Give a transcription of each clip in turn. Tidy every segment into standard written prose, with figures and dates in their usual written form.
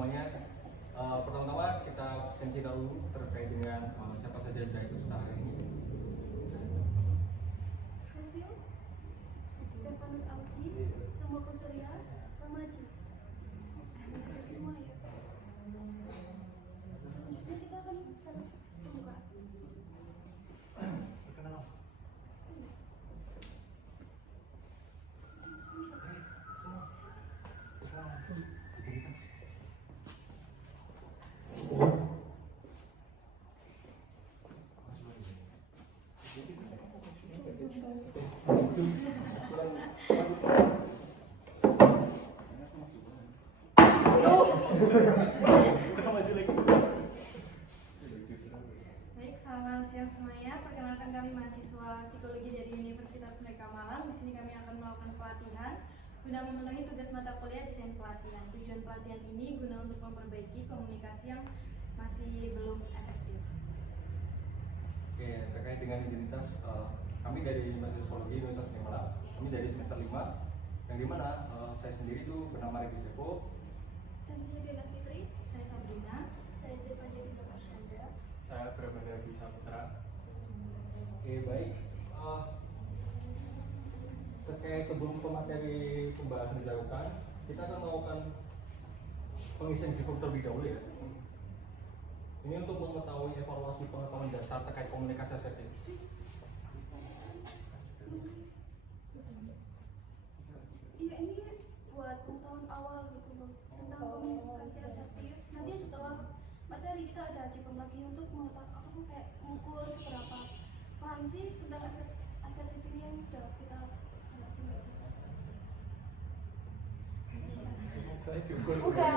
semuanya. Pertama-tama kita sensi dahulu terkait dengan siapa saja direktur kita hari ini. Sosio, Stefanus Aldi, sama Surya, sama Ji. Semua ya. Selanjutnya kita akan sekarang membuka. Baik, selamat siang semuanya. Perkenalkan kami mahasiswa psikologi dari Universitas Merdeka Malang. Di sini kami akan melakukan pelatihan guna memenuhi tugas mata kuliah desain pelatihan. Tujuan pelatihan ini guna untuk memperbaiki komunikasi yang masih belum efektif. Oke, terkait dengan identitas, kami dari mahasiswa psikologi Universitas Merdeka Malang. Kami dari semester 5, yang dimana saya sendiri itu bernama Regi Sepo. Dan saya Dela Fitri, saya Sabrina, saya Zepa Jadika Masyanda. Saya Brahmada Bisa Putra. Oke, baik. Terkait sebelum materi pembahasan dilakukan, kita akan melakukan pengisian giveaway terlebih dahulu ya. Ini untuk mengetahui evaluasi pengetahuan dasar terkait komunikasi asertif. Iya, ini buat pengetahuan awal gitu loh tentang komunikasi asertif. Nanti setelah materi kita ada achievement lagi untuk mengetahui apa tuh kayak mengukur seberapa paham sih tentang asertif ini yang udah kita jelasin kayak gitu. Saya juga. Bukan.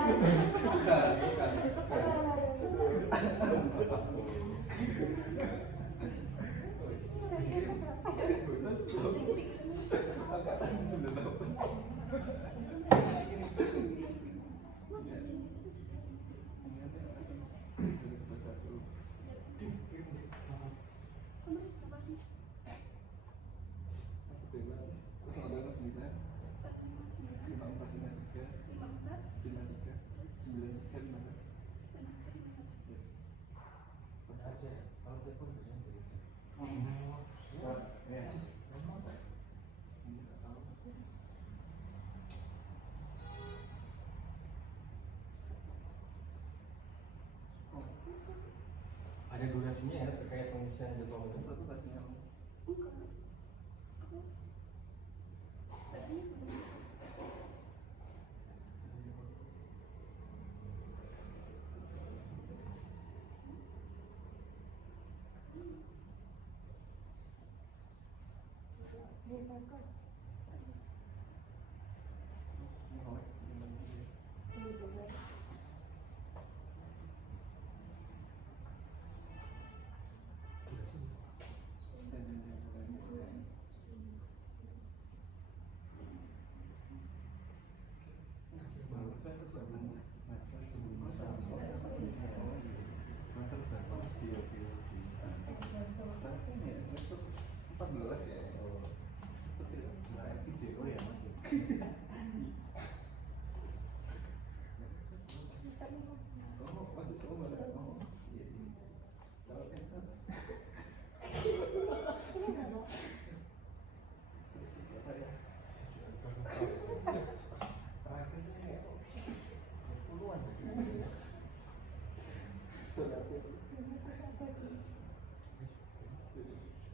Ada durasinya ya terkait pengisian jadwal itu. Enggak. Aku tadinya belum.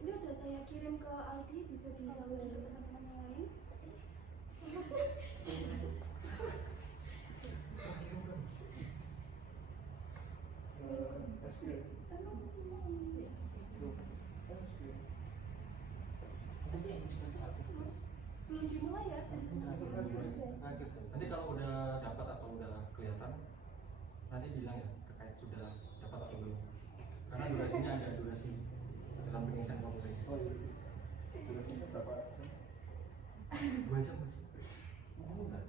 Ini udah saya kirim ke Aldi, bisa disalurkan ke teman-teman yang lain. Belum dimulai ya? Nanti kalau udah dapat atau udah kelihatan, nanti bilang ya terkait sudah dapat atau belum. Karena durasinya ada durasi dalam pengisian formulir. Oh iya. Durasinya berapa? 2 jam mas. Bukan.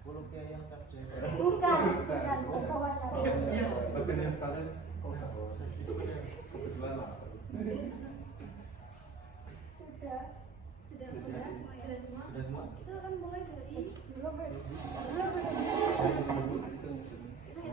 Kalau kayak yang capture. Bukan kawan Iya, Mesin yang sekalian. Oh, itu benar. kebetulan lah. Sudah semua. Sudah semua? Kita akan mulai dari Dari kita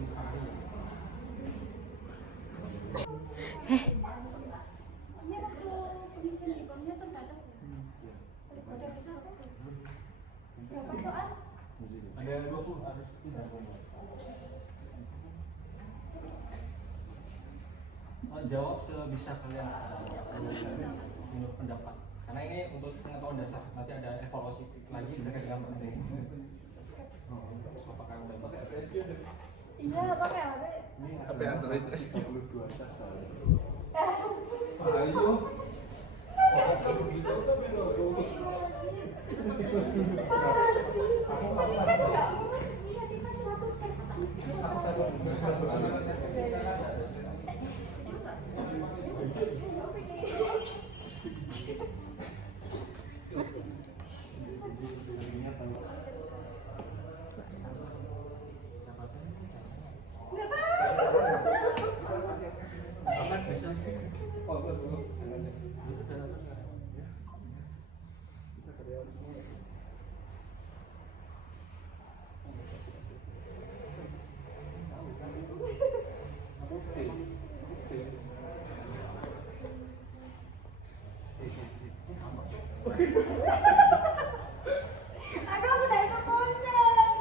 menentukan hari. Ini waktu pengisian Jipangnya terbatas ya? Ada bisa apa? Berapa soal? Ada 20 harus tidak jawab sebisa kalian menurut pendapat, karena ini untuk pengetahuan dasar, nanti ada evaluasi lagi terkait dengan materi. Apakah udah bisa? Iya, pakai HP. HP Android S22 saja. Ayo. Kalau gitu tapi Aduh, aku udah bisa konsen.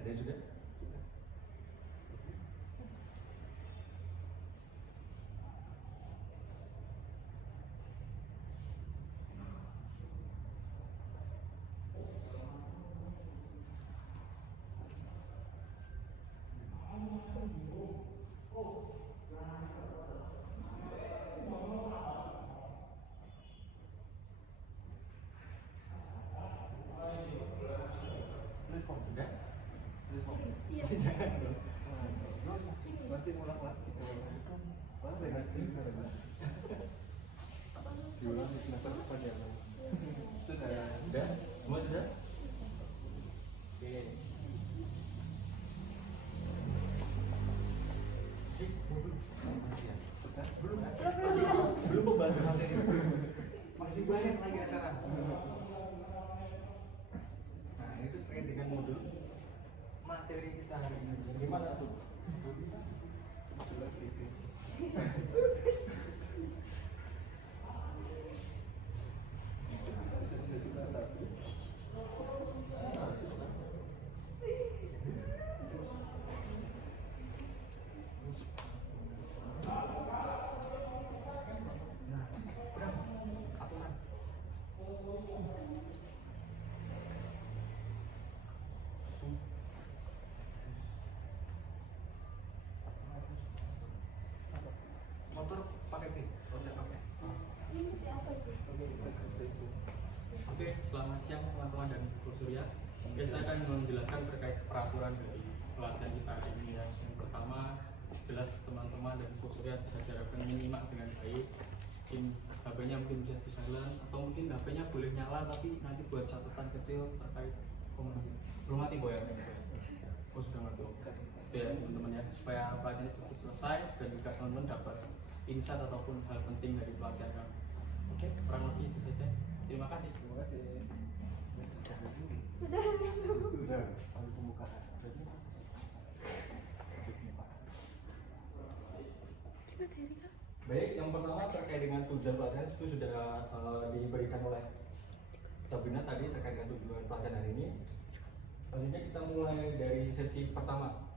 Ada juga. Iya. Nanti ngulang lagi. Wah, rehat juga. Apa lu? Diulang di semester depan ya, Bang. Sudah. Sudah? Semua sudah? Oke. Belum pembahasan materi. Masih banyak lagi acara. Nah, itu terkait dengan modul materi kita hari ini. Gimana tuh? Motor pakai V, kalau saya pakai. Ini siapa itu? Oke, selamat siang teman-teman dan Bu Surya. Oke, saya akan menjelaskan terkait peraturan dari pelatihan kita hari ini ya. Yang pertama, jelas teman-teman dan Bu Surya bisa diharapkan menyimak dengan baik. Mungkin HP-nya mungkin bisa silent atau mungkin HP-nya boleh nyala tapi nanti buat catatan kecil terkait komunikasi. Belum mati Boy ya? Oh sudah mati. Oke ya teman-teman ya, supaya pelatihan itu cepat selesai dan juga teman-teman dapat insight ataupun hal penting dari pelatihan kami. Oke, kurang lebih itu saja. Terima kasih. Terima kasih. Sudah. Sudah. Lalu pembukaan. Materi kah? Baik, yang pertama terkait dengan tujuan pelatihan itu sudah diberikan oleh Sabrina tadi terkait dengan tujuan pelatihan hari ini. Selanjutnya kita mulai dari sesi pertama.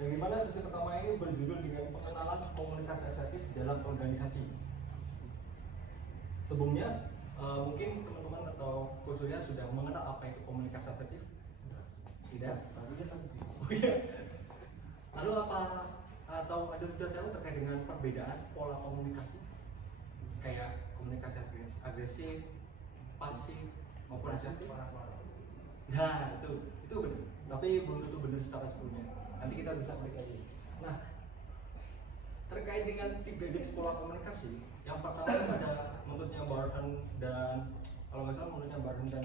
Yang dimana sesi pertama ini berjudul dengan pengenalan komunikasi asertif dalam organisasi. Sebelumnya mungkin teman-teman atau khususnya sudah mengenal apa itu komunikasi asertif? Tidak? Oh iya. Lalu apa atau ada sudah tahu terkait dengan perbedaan pola komunikasi? Kayak komunikasi agresif, pasif, maupun asertif? Nah, itu benar. Tapi belum tentu benar secara sepenuhnya. Nanti kita bisa balik lagi. Nah, terkait dengan 3 jenis pola komunikasi, yang pertama itu ada menurutnya Barton dan kalau nggak salah menurutnya Barton dan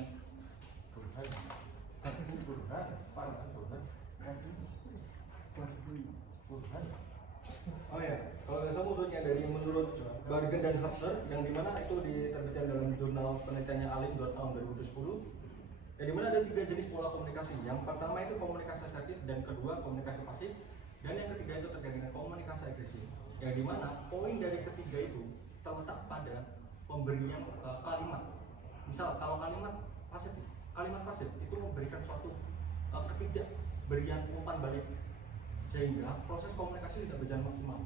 oh ya, kalau nggak salah menurutnya menurut Barton dan Hustler yang dimana itu diterbitkan dalam jurnal penelitiannya Alim tahun 2010. Yang dimana ada 3 jenis pola komunikasi. Yang pertama itu komunikasi asertif dan kedua komunikasi pasif dan yang ketiga itu terkait dengan komunikasi agresif. Yang dimana poin dari ketiga itu terletak pada pemberian kalimat. Misal kalau kalimat pasif itu memberikan suatu ketidakberian umpan balik sehingga proses komunikasi tidak berjalan maksimal.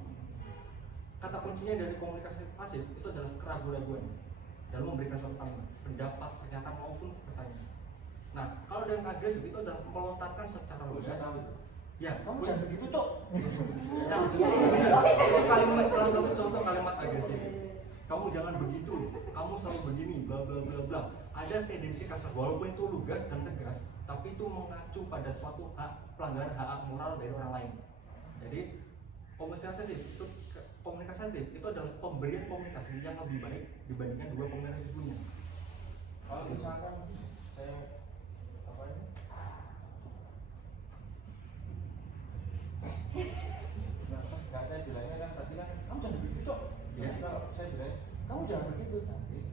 Kata kuncinya dari komunikasi pasif itu adalah keraguan-raguan dalam memberikan suatu kalimat, pendapat, pernyataan maupun pertanyaan. Nah, kalau dengan agresif itu adalah melontarkan secara lugas. Ya, kamu jangan begitu, Cok. Nah, itu kalimat salah satu contoh kalimat agresif. Kamu jangan begitu, kamu selalu begini, bla bla bla bla. Ada tendensi kasar, walaupun itu lugas dan tegas, tapi itu mengacu pada suatu pelanggaran hak moral dari orang lain. Jadi, komunikasi itu adalah pemberian komunikasi yang lebih baik dibandingkan 2 komunikasi sebelumnya. Kalau misalkan saya apa ini? Nggak saya bilangnya kan tadi kan kamu jangan begitu Cok. Ya. Kalau saya bilangnya kamu jangan begitu cantik.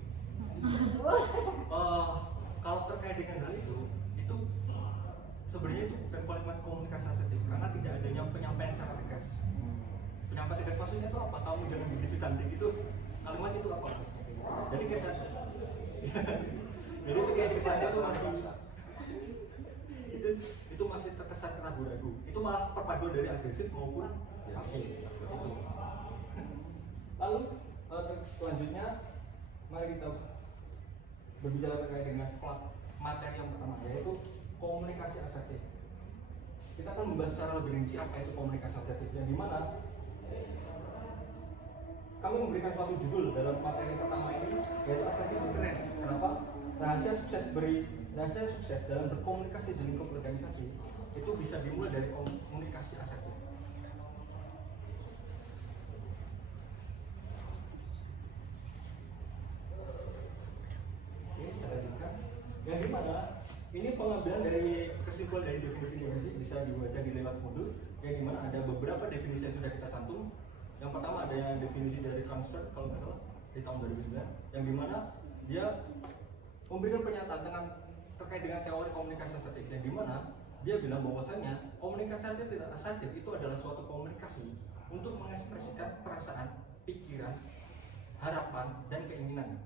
Kalau terkait dengan hal itu sebenarnya itu bukan kalimat komunikasi asertif karena tidak adanya penyampaian secara tegas. Penyampaian tegas maksudnya itu apa? Kamu jangan begitu cantik itu kalimat itu apa? Jadi kita jadi itu kayak kesannya tuh masih itu masih terkesan ragu-ragu. Itu malah perpaduan dari agresif maupun pasif. Itu. Lalu selanjutnya mari kita berbicara terkait dengan materi yang pertama yaitu komunikasi asertif. Kita akan membahas secara lebih rinci apa itu komunikasi asertif yang dimana kami memberikan suatu judul dalam materi pertama ini yaitu asertif keren. Kenapa? Rahasia sukses dalam berkomunikasi di lingkup organisasi itu bisa dimulai dari komunikasi asertif. Ini saya lanjutkan. Yang dimana ini pengambilan dari kesimpulan dari definisi bisa dibaca di lewat modul. Yang dimana ada beberapa definisi yang sudah kita cantum. Yang pertama ada yang definisi dari Kamster kalau nggak salah di tahun 2009, yang dimana dia memberikan pernyataan terkait dengan teori komunikasi asertif, yang dimana dia bilang bahwasanya komunikasi asertif itu adalah suatu komunikasi untuk mengekspresikan perasaan, pikiran, harapan, dan keinginan.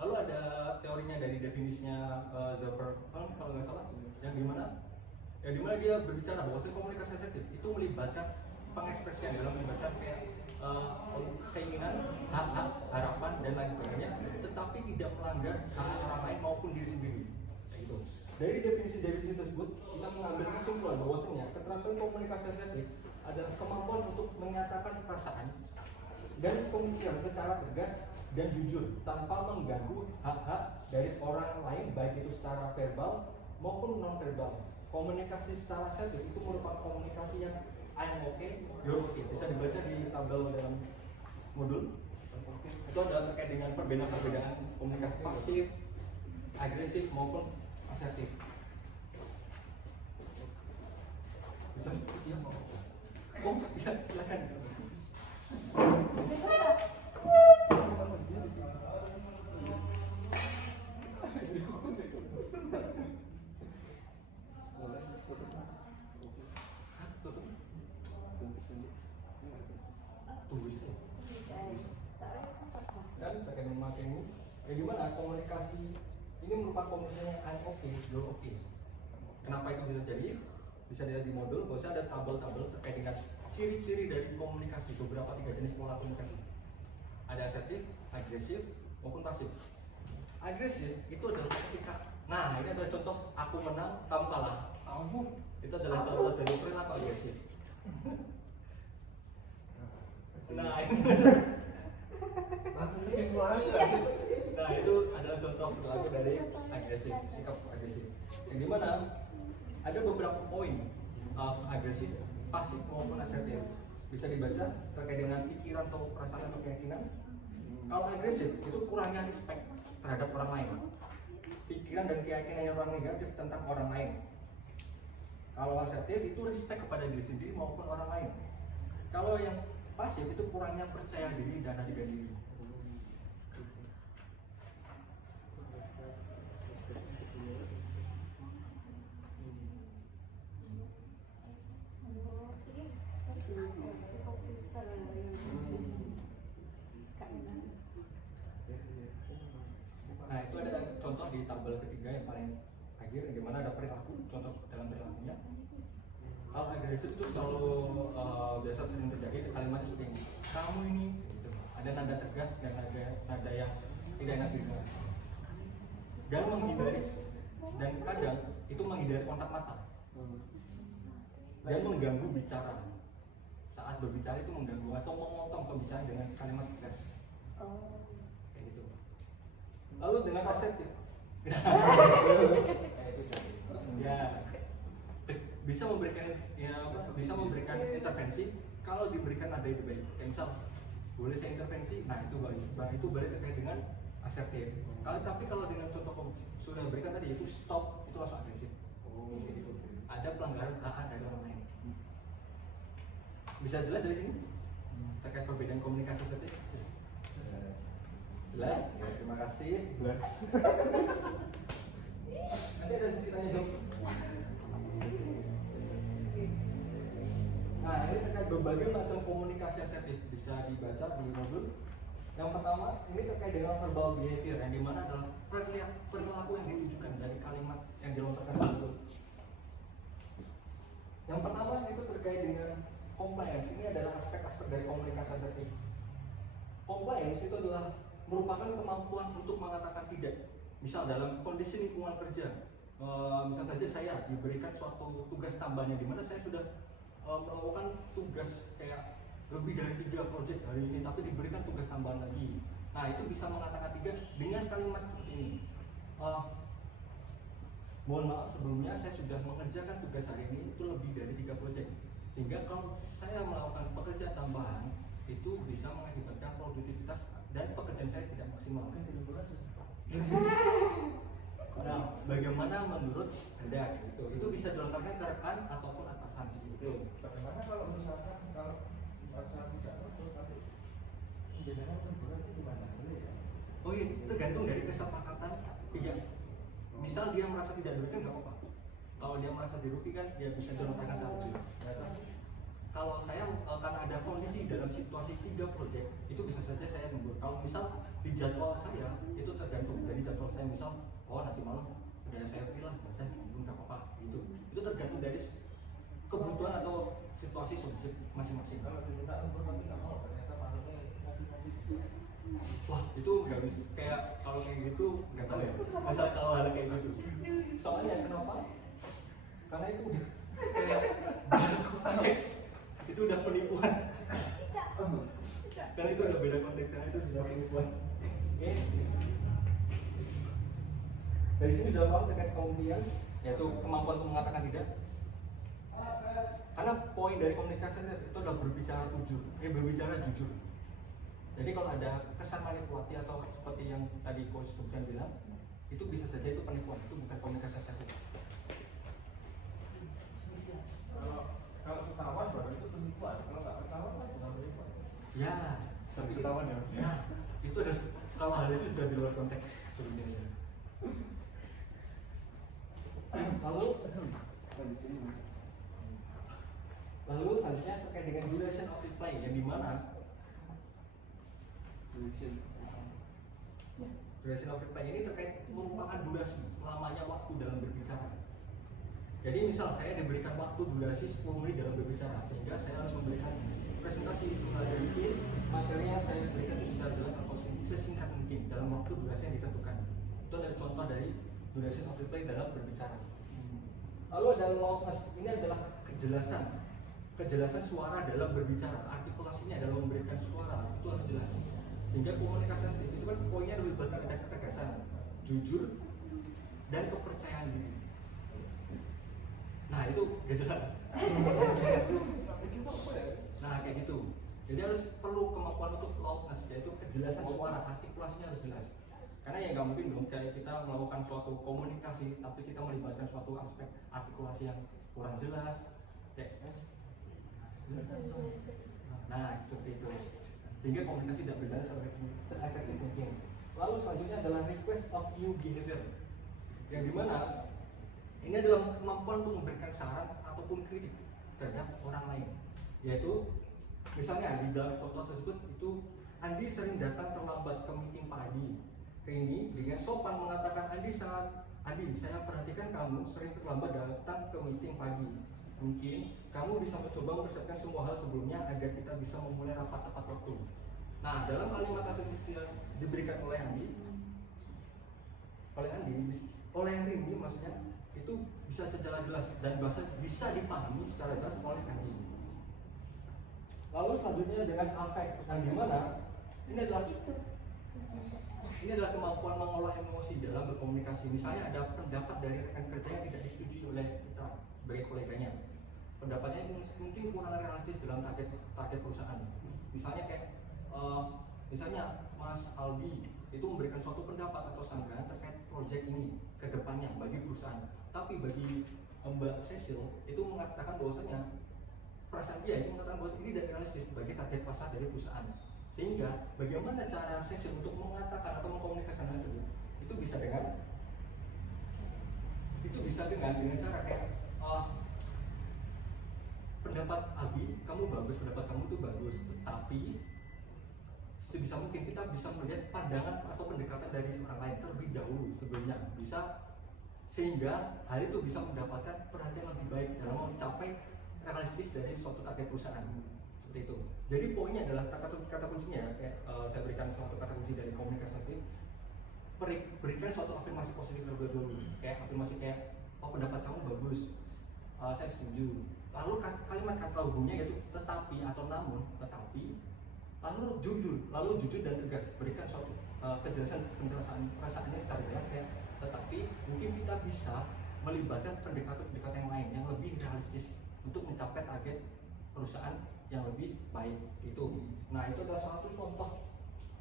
Lalu ada teorinya dari definisinya Zuckerberg kalau nggak salah, yang dimana dia berbicara bahwasanya komunikasi asertif itu melibatkan pengekspresian dalam melibatkan keinginan, hak-hak, harapan, dan lain sebagainya, tetapi tidak melanggar hak orang lain maupun diri sendiri. Gitu. Dari definisi tersebut, kita mengambil kesimpulan bahwasanya keterampilan komunikasi asertif adalah kemampuan untuk menyatakan perasaan dan pemikiran secara tegas dan jujur tanpa mengganggu hak-hak dari orang lain, baik itu secara verbal maupun non verbal. Komunikasi secara asertif itu merupakan komunikasi yang I'm okay, you're okay. Bisa dibaca di tabel dalam modul. Itu adalah terkait dengan perbedaan komunikasi pasif, agresif maupun asertif. Bisa? Oh, ya, silakan. Dan terkait memakai ini, bagaimana komunikasi ini merupakan komunikasi yang I'm okay, you're okay. Kenapa itu bisa terjadi? Bisa dilihat di modul, bahwa ada tabel-tabel terkait dengan ciri-ciri dari komunikasi, beberapa 3 jenis pola komunikasi. Ada asertif, agresif, maupun pasif. Agresif itu adalah ketika, nah ini adalah contoh aku menang, kamu kalah. Itu adalah contoh dari perilaku agresif. Nah itu Langsung kesimpulan. Nah itu adalah contoh perilaku dari agresif, sikap agresif. Yang dimana ada beberapa poin agresif, pasif maupun asertif. Bisa dibaca terkait dengan pikiran atau perasaan atau keyakinan. Kalau agresif itu kurangnya respect terhadap orang lain, pikiran dan keyakinan yang orang negatif tentang orang lain. Kalau asertif itu respect kepada diri sendiri maupun orang lain. Kalau yang pasif itu kurangnya percaya diri dan harga diri. Nah itu ada contoh di tabel ketiga yang paling akhir, gimana ada perilaku, contoh dalam perilakunya. Hal agresif itu selalu biasa sering terjadi, kalimatnya seperti ini, kamu ini gitu. Ada nada tegas dan nada yang tidak enak didengar, dan menghindari, dan kadang itu menghindari kontak mata dan mengganggu bicara. Saat berbicara itu mengganggu atau memotong pembicaraan dengan kalimat tegas. Kayak gitu. Lalu dengan asertif ya bisa memberikan intervensi kalau diberikan nada yang baik. Kayak misal boleh saya intervensi, nah itu baru terkait dengan asertif. Tapi kalau dengan contoh sudah berikan tadi itu stop, itu langsung agresif. Gitu. Ada pelanggaran hak dari orang lain. Bisa jelas dari sini terkait perbedaan komunikasi asertif? Jelas? Ya, terima kasih. Jelas. Nanti ada sesi tanya jawab. Nah, ini terkait berbagai macam komunikasi asertif, bisa dibaca di modul. Yang pertama, ini terkait dengan verbal behavior, yang dimana adalah perilaku yang ditujukan dari kalimat yang dilontarkan di modul. Yang pertama itu terkait dengan compliance. Ini adalah aspek-aspek dari komunikasi asertif. Compliance itu adalah merupakan kemampuan untuk mengatakan tidak. Misal dalam kondisi lingkungan kerja, misal saja saya diberikan suatu tugas tambahannya, di mana saya sudah melakukan tugas kayak lebih dari 3 proyek hari ini, tapi diberikan tugas tambahan lagi. Nah itu bisa mengatakan tidak dengan kalimat seperti ini. mohon maaf sebelumnya saya sudah mengerjakan tugas hari ini itu lebih dari 3 proyek, sehingga kalau saya melakukan pekerjaan tambahan itu bisa mengakibatkan produktivitas dan pekerjaan saya tidak maksimal. Nah, bagaimana menurut Anda gitu? Itu bisa dilontarkan ke rekan ataupun atasan gitu. Bagaimana kalau misalkan kalau merasa tidak betul tapi menjadikan berbulan itu gimana dulu ya? Oh iya, tergantung dari kesepakatan. Iya. Misal dia merasa tidak dirugikan nggak apa-apa. Kalau dia merasa dirugikan, dia bisa dilontarkan satu. Kalau saya karena ada kondisi dalam situasi 3 proyek, itu bisa saja saya membuat. Kalau misal di jadwal saya itu tergantung dari jadwal saya, misal oh nanti malam ada saya free lah, saya belum nggak apa-apa gitu. Itu tergantung dari kebutuhan atau situasi subjek masing-masing. Kalau diminta untuk tapi nggak mau, ternyata masuknya nanti. Wah itu nggak bisa, kayak kalau kayak gitu nggak tahu ya. Misal kalau hal kayak gitu. Soalnya kenapa? Karena itu udah kayak konteks, itu udah penipuan. Karena itu udah beda konteks, karena itu sudah penipuan. Oke. Dari sini sudah paham terkait compliance, yaitu kemampuan untuk mengatakan tidak. Karena poin dari komunikasi itu adalah berbicara jujur. Jadi kalau ada kesan manipulasi atau seperti yang tadi Coach Dukjan bilang, itu bisa saja itu penipuan, itu bukan komunikasi sehat. Kalau ketahuan baru itu penipuan, kalau nggak ketahuan kan bukan penipuan. Ya, seperti itu. Ketahuan ya. Ya, itu ada kalau hal itu sudah di luar konteks sebenarnya. Lalu selanjutnya terkait dengan duration of reply, yang dimana duration of reply ini terkait merupakan durasi lamanya waktu dalam berbicara. Jadi misal saya diberikan waktu durasi 10 menit dalam berbicara, sehingga saya harus memberikan presentasi secara mungkin, materi yang saya berikan itu secara jelas atau sesingkat mungkin dalam waktu durasi yang ditentukan. Itu adalah contoh dari duration of reply dalam berbicara. Lalu ada loudness, ini adalah kejelasan suara dalam berbicara. Artikulasinya adalah memberikan suara, itu harus jelas. Sehingga komunikasi itu kan poinnya lebih banyak ada ketegasan, jujur, dan kepercayaan diri. Nah itu gak jelas. Nah kayak gitu. Jadi harus perlu kemampuan untuk loudness, yaitu kejelasan suara, artikulasinya harus jelas. Karena ya nggak mungkin dong kayak kita melakukan suatu komunikasi tapi kita melibatkan suatu aspek artikulasi yang kurang jelas, kayak nah seperti itu, sehingga komunikasi tidak berjalan se-efektif mungkin. Lalu selanjutnya adalah request of new behavior, yang dimana ini adalah kemampuan untuk memberikan saran ataupun kritik terhadap orang lain. Yaitu misalnya di dalam contoh tersebut itu Andi sering datang terlambat ke meeting pagi. Ini dengan sopan mengatakan Andi, saya perhatikan kamu sering terlambat datang ke meeting pagi. Mungkin kamu bisa mencoba mempersiapkan semua hal sebelumnya agar kita bisa memulai rapat tepat waktu. Nah, dalam kalimat asistensial diberikan oleh Andi maksudnya itu bisa secara jelas dan bisa dipahami secara jelas oleh Andi. Lalu selanjutnya dengan affect, yang dimana ini adalah kemampuan mengolah emosi dalam berkomunikasi. Misalnya ada pendapat dari rekan kerja yang tidak disetujui oleh kita sebagai koleganya. Pendapatnya mungkin kurang realistis dalam target perusahaan. Misalnya kayak misalnya Mas Aldi itu memberikan suatu pendapat atau sanggahan terkait proyek ini ke depannya bagi perusahaan. Tapi bagi Mbak Cecil itu mengatakan bahwasanya perasaan dia itu mengatakan bahwa ini tidak realistis bagi target pasar dari perusahaan. Sehingga bagaimana cara sesi untuk mengatakan atau mengkomunikasikan tersebut itu bisa dengan cara kayak pendapat Abi kamu bagus, pendapat kamu itu bagus, tapi sebisa mungkin kita bisa melihat pandangan atau pendekatan dari orang lain terlebih dahulu sebelumnya, bisa sehingga hal itu bisa mendapatkan perhatian lebih baik dalam mencapai realistis dari suatu target perusahaan. Seperti itu. Jadi poinnya adalah kata kuncinya kayak saya berikan suatu kata kunci dari komunikasi ini, berikan suatu afirmasi positif terlebih dahulu. Kayak afirmasi kayak oh pendapat kamu bagus, saya setuju. Lalu kalimat kata hubungnya yaitu tetapi atau namun, tetapi, lalu jujur dan tegas, berikan suatu penjelasan perasaannya secara jelas kayak tetapi mungkin kita bisa melibatkan pendekatan-pendekatan yang lain yang lebih realistis untuk mencapai target perusahaan yang lebih baik itu. Nah itu adalah satu contoh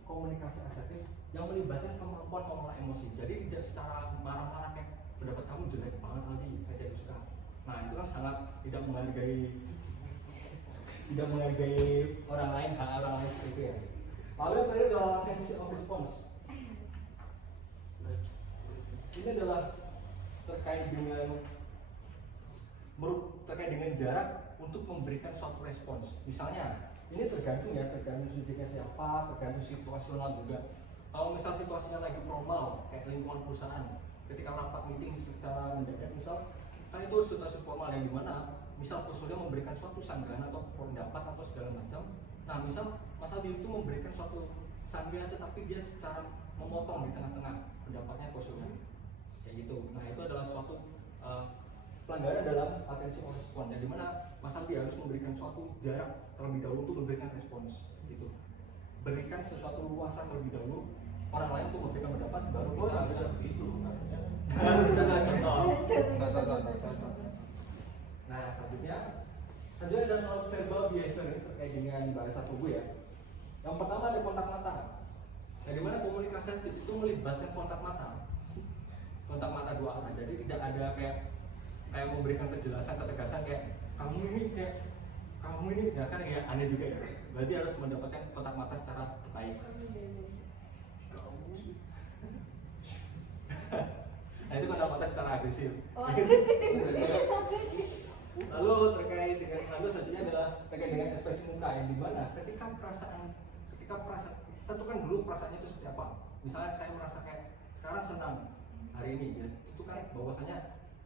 komunikasi asertif yang melibatkan kemampuan mengolah emosi. Jadi tidak secara marah-marah kayak pendapat kamu jelek banget Aldi, saya tidak suka. Nah itu kan sangat tidak menghargai orang lain, hak orang lain seperti itu ya. Lalu yang tadi adalah latency of response. Ini adalah terkait dengan jarak untuk memberikan suatu respons. Misalnya, ini tergantung subjeknya siapa, tergantung situasional juga. Kalau misal situasinya lagi formal, kayak lingkungan perusahaan, ketika rapat meeting secara mendadak, misal, kan itu situasi formal yang dimana, misal konsulnya memberikan suatu sanggahan atau pendapat atau segala macam. Nah, misal Mas Aldi itu memberikan suatu sanggahan, tetapi dia secara memotong di tengah-tengah pendapatnya konsulnya, kayak gitu. Nah, itu adalah suatu pelanggaran dalam atensi respon, yang dimana Mas Aldi harus memberikan suatu jarak terlebih dahulu untuk memberikan respons, gitu. Berikan sesuatu luasan terlebih dahulu, orang lain untuk memberikan pendapat, baru kita bisa begitu. Nah, selanjutnya ada non-verbal behavior terkait dengan bahasa tubuh ya. Yang pertama ada kontak mata. Nah, di mana komunikasi itu melibatkan kontak mata dua arah. Jadi tidak ada kayak memberikan kejelasan, ketegasan kayak kamu ini, ya kan ya aneh juga ya. Berarti harus mendapatkan kontak mata secara baik. Nah itu kontak mata secara agresif. Lalu terkait dengan selanjutnya adalah terkait dengan ekspresi muka, yang dimana ketika perasaan tentukan dulu perasaannya itu seperti apa. Misalnya saya merasa kayak sekarang senang hari ini, ya itu kan bahwasanya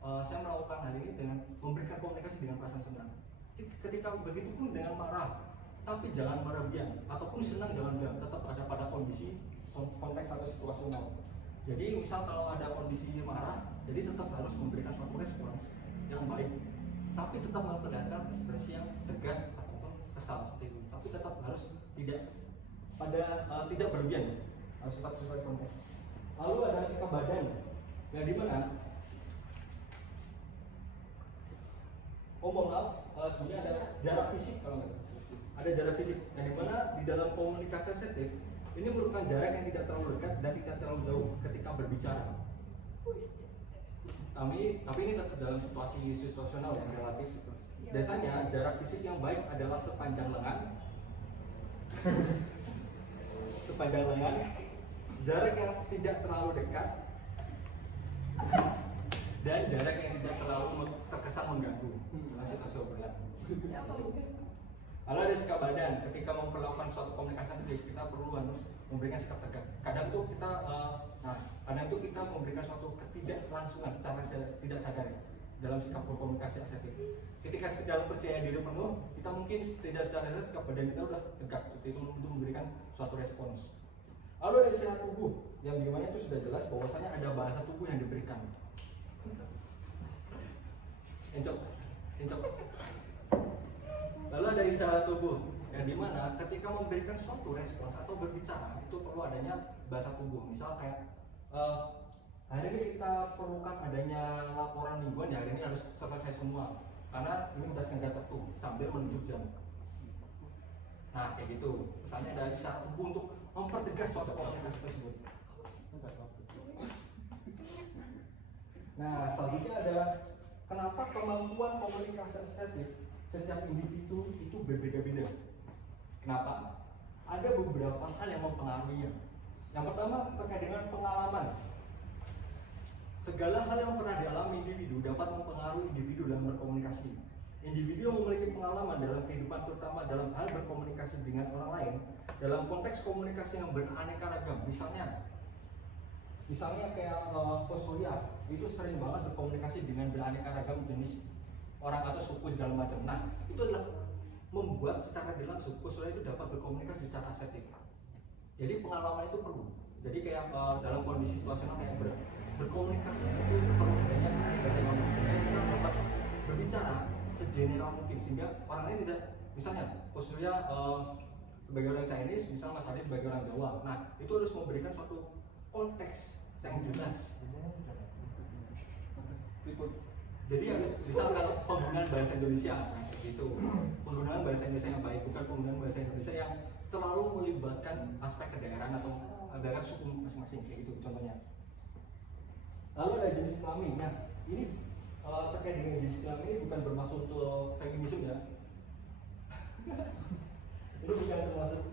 saya melakukan hari ini dengan memberikan komunikasi dengan perasaan senang. Ketika begitu pun dengan marah, tapi jangan marah biang, ataupun senang jangan biang, tetap ada pada kondisi konteks atau situasional. Jadi misal kalau ada kondisi marah, jadi tetap harus memberikan suatu respons yang baik, tapi tetap memperlihatkan ekspresi yang tegas ataupun kesal seperti itu. Tapi tetap harus tidak berlebihan, harus tetap sesuai konteks. Lalu ada sikap badan, yang dimana sebenarnya ada jarak fisik, kalau nggak ada jarak fisik, yang dimana di dalam komunikasi asertif ini merupakan jarak yang tidak terlalu dekat dan tidak terlalu jauh ketika berbicara. Tapi ini tetap dalam situasi situasional yang relatif. Biasanya jarak fisik yang baik adalah sepanjang lengan, jarak yang tidak terlalu dekat, dan jarak yang tidak terlalu terkesan mengganggu dalam situasi obrolan. Lalu ada sikap badan. Ketika memperlakukan suatu komunikasi, kita perlu harus memberikan sikap tegak. Kadang tuh kita memberikan suatu ketidaklangsungan secara tidak sadar dalam sikap berkomunikasi asertif. Ketika dalam percaya diri penuh, kita mungkin tidak sadar sikap badan kita udah tegak seperti itu untuk memberikan suatu respons. Lalu ada isyarat tubuh, yang dimana itu sudah jelas bahwasanya ada bahasa tubuh yang diberikan. Encok. Lalu ada isyarat tubuh, yang dimana ketika memberikan suatu respons atau berbicara itu perlu adanya bahasa tubuh. Misal kayak hari ini kita perlukan adanya laporan mingguan, ya hari ini harus selesai semua karena ini udah tenggat waktu sambil menuju jam. Nah kayak gitu, misalnya ada isyarat tubuh untuk mempertegas suatu komunikasi tersebut. Nah selanjutnya ada kenapa kemampuan komunikasi asertif setiap individu itu berbeda-beda. Kenapa? Ada beberapa hal yang mempengaruhinya. Yang pertama terkait dengan pengalaman. Segala hal yang pernah dialami individu dapat mempengaruhi individu dalam berkomunikasi. Individu yang memiliki pengalaman dalam kehidupan, terutama dalam hal berkomunikasi dengan orang lain, dalam konteks komunikasi yang beraneka ragam. Misalnya kayak Coach Surya itu sering banget berkomunikasi dengan beraneka ragam jenis orang atau suku segala macam. Nah, itu adalah membuat secara tidak langsung Coach Surya itu dapat berkomunikasi secara asertif. Jadi pengalaman itu perlu. Jadi kayak dalam kondisi situasional kayak berkomunikasi itu perlu adanya ketegasan sehingga kita dapat berbicara segeneral mungkin sehingga orang lain tidak, misalnya Coach Surya sebagai orang Chinese, misalnya Mas Adi sebagai orang Jawa. Nah, itu harus memberikan suatu konteks yang jelas. Jadi harus misal kalau penggunaan bahasa Indonesia nah, gitu. Penggunaan bahasa Indonesia yang baik, bukan penggunaan bahasa Indonesia yang terlalu melibatkan aspek kedaerahan atau daerah suku masing-masing kayak gitu contohnya. Lalu ada jenis kelamin. Nah, ini terkait dengan jenis kelamin ini bukan bermaksud untuk feminisme ya. Ini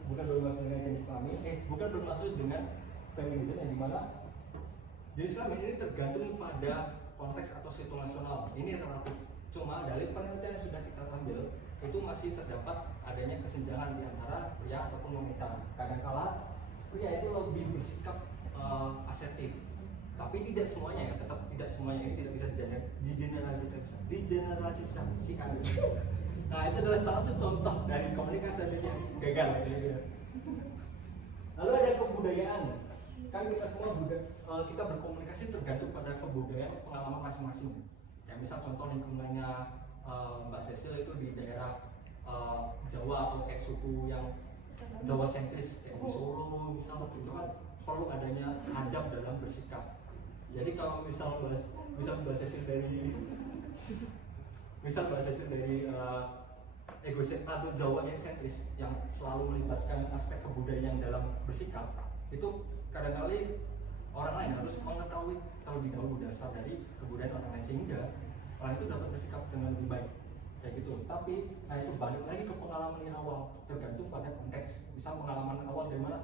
bukan bermaksud dengan jenis kelamin, bukan bermaksud dengan feminisme yang dimana jenis kelamin ini tergantung pada konteks atau situasional. Ini relatif. Cuma dari penelitian yang sudah kita ambil itu masih terdapat adanya kesenjangan di antara pria ataupun wanita. Kadangkala pria itu lebih bersikap asertif, tapi tidak semuanya ya, tetap tidak semuanya, ini tidak bisa digeneralisasikan. Nah, itu adalah satu contoh dari komunikasi yang gagal. Lalu ada kebudayaan. Kan kita semua kita berkomunikasi tergantung pada kebudayaan pengalaman masing-masing. Ya, misal contoh lingkungannya Mbak Cecil itu di daerah Jawa atau kayak suku yang Jawa sentris kayak di Solo misal, itu kan perlu adanya adab dalam bersikap. Jadi kalau misal Mbak Cecil dari egosentris atau Jawa yang sentris yang selalu melibatkan aspek kebudayaan dalam bersikap, itu kadang-kali orang lain harus mengetahui terlebih dahulu dasar dari kebudayaan orang lain sehingga orang itu dapat bersikap dengan lebih baik kayak gitu. Tapi nah itu balik lagi ke pengalaman yang awal, tergantung pada konteks. Misal pengalaman awal dari mana,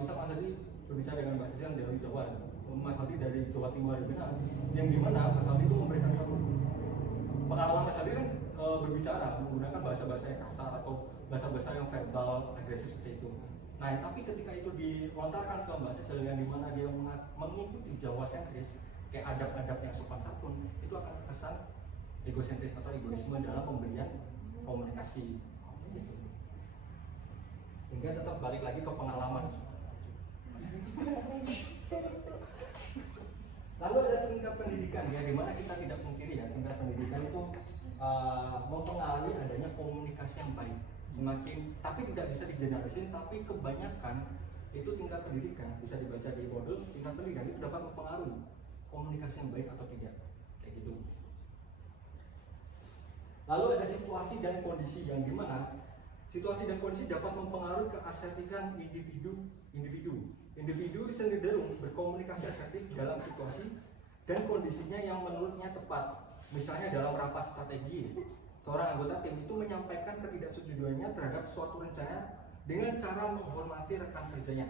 misal Mas Adi berbicara dengan Mbak Cecil dari Jawa, Mas Adi dari Jawa Timur yang dimana Mas Adi itu memberikan suatu pengalaman. Mas Adi kan berbicara menggunakan bahasa-bahasa yang kasar atau bahasa-bahasa yang verbal agresif seperti itu. Nah, tapi ketika itu dilontarkan ke Mbak Cecil yang dimana dia mengikuti Jawa sentris, kayak adab-adab yang sopan santun, itu akan terkesan egosentris atau egoisme dalam pemberian komunikasi. Gitu. Hingga tetap balik lagi ke pengalaman. Lalu ada tingkat pendidikan ya, dimana kita tidak mungkiri ya, tingkat pendidikan itu mempengaruhi adanya komunikasi yang baik. Semakin, tapi tidak bisa digeneralisir, tapi kebanyakan itu tingkat pendidikan bisa dibaca di modul tingkat pendidikan itu dapat mempengaruhi komunikasi yang baik atau tidak, kayak gitu. Lalu ada situasi dan kondisi yang dimana situasi dan kondisi dapat mempengaruhi keasertifan individu. Individu cenderung berkomunikasi asertif dalam situasi dan kondisinya yang menurutnya tepat. Misalnya dalam rapat strategi, seorang anggota tim itu menyampaikan ketidaksetujuannya terhadap suatu rencana dengan cara menghormati rekan kerjanya.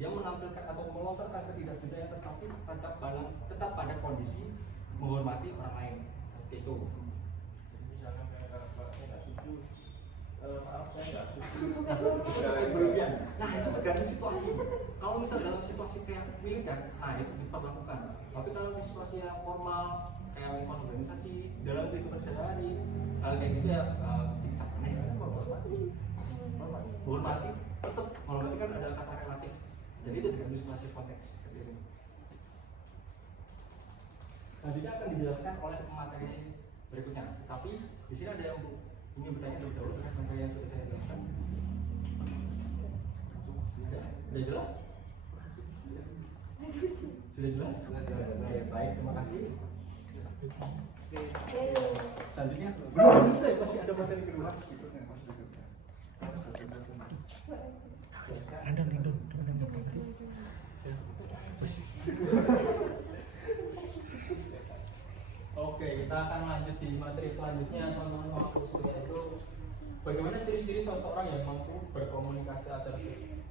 Dia menampilkan atau melontarkan ketidaksetujuannya tetapi tetap pada kondisi menghormati orang lain. Seperti itu. Misalnya kayak saya nggak setuju, maaf saya nggak setuju. Itu kayak berlebihan. Nah, itu tergantung situasi. Kalau misal dalam situasi kayak militer, nah itu diperlakukan. Tapi kalau di situasi yang formal, kayak lingkungan organisasi, dalam kehidupan sehari-hari, hal kayak gitu ya dicap aneh. Menghormati, tetap menghormati kan ada kata relatif. Jadi itu tergantung situasi konteks. Nantinya akan dijelaskan oleh materi berikutnya. Tapi di sini ada yang ingin bertanya terlebih dahulu terkait materi yang sudah saya jelaskan. Sudah jelas? Sudah jelas? Baik, terima kasih. Selanjutnya, masih ada materi kedua. Oke, kita akan lanjut di materi selanjutnya, teman-teman. Yaitu bagaimana ciri-ciri seseorang yang mampu berkomunikasi asertif.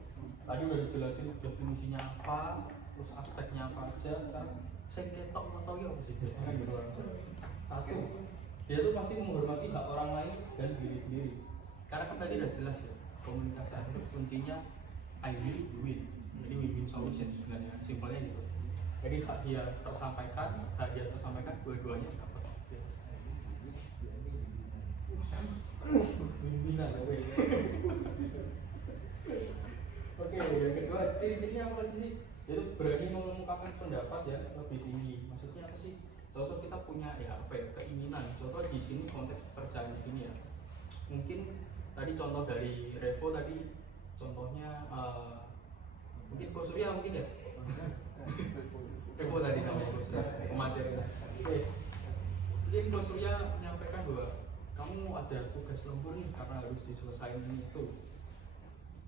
Tadi udah dijelasin definisinya apa, terus aspeknya apa aja. Sekarang saya ketok mau tahu ya apa sih biasanya gitu orang. Satu, dia tuh pasti menghormati hak orang lain dan diri sendiri. Karena kan tadi udah jelas ya, komunikasi asertif kuncinya I win. Jadi win-win solution sebenarnya, simpelnya gitu. Jadi hak dia tersampaikan, dua-duanya dapat. Win-winan ya. Oke, yang kedua, ciri-cirinya apa lagi sih? Yaitu berani mengungkapkan pendapat ya lebih tinggi. Maksudnya apa sih? Contoh kita punya ya apa ya, keinginan. Contoh di sini konteks pekerjaan di sini ya. Mungkin tadi contoh dari Revo tadi, contohnya mungkin Ko Surya mungkin ya. Revo tadi sama Ko Surya, pemateri. Oke, mungkin Bos Surya menyampaikan bahwa kamu ada tugas lembur nih karena harus diselesaikan ini itu,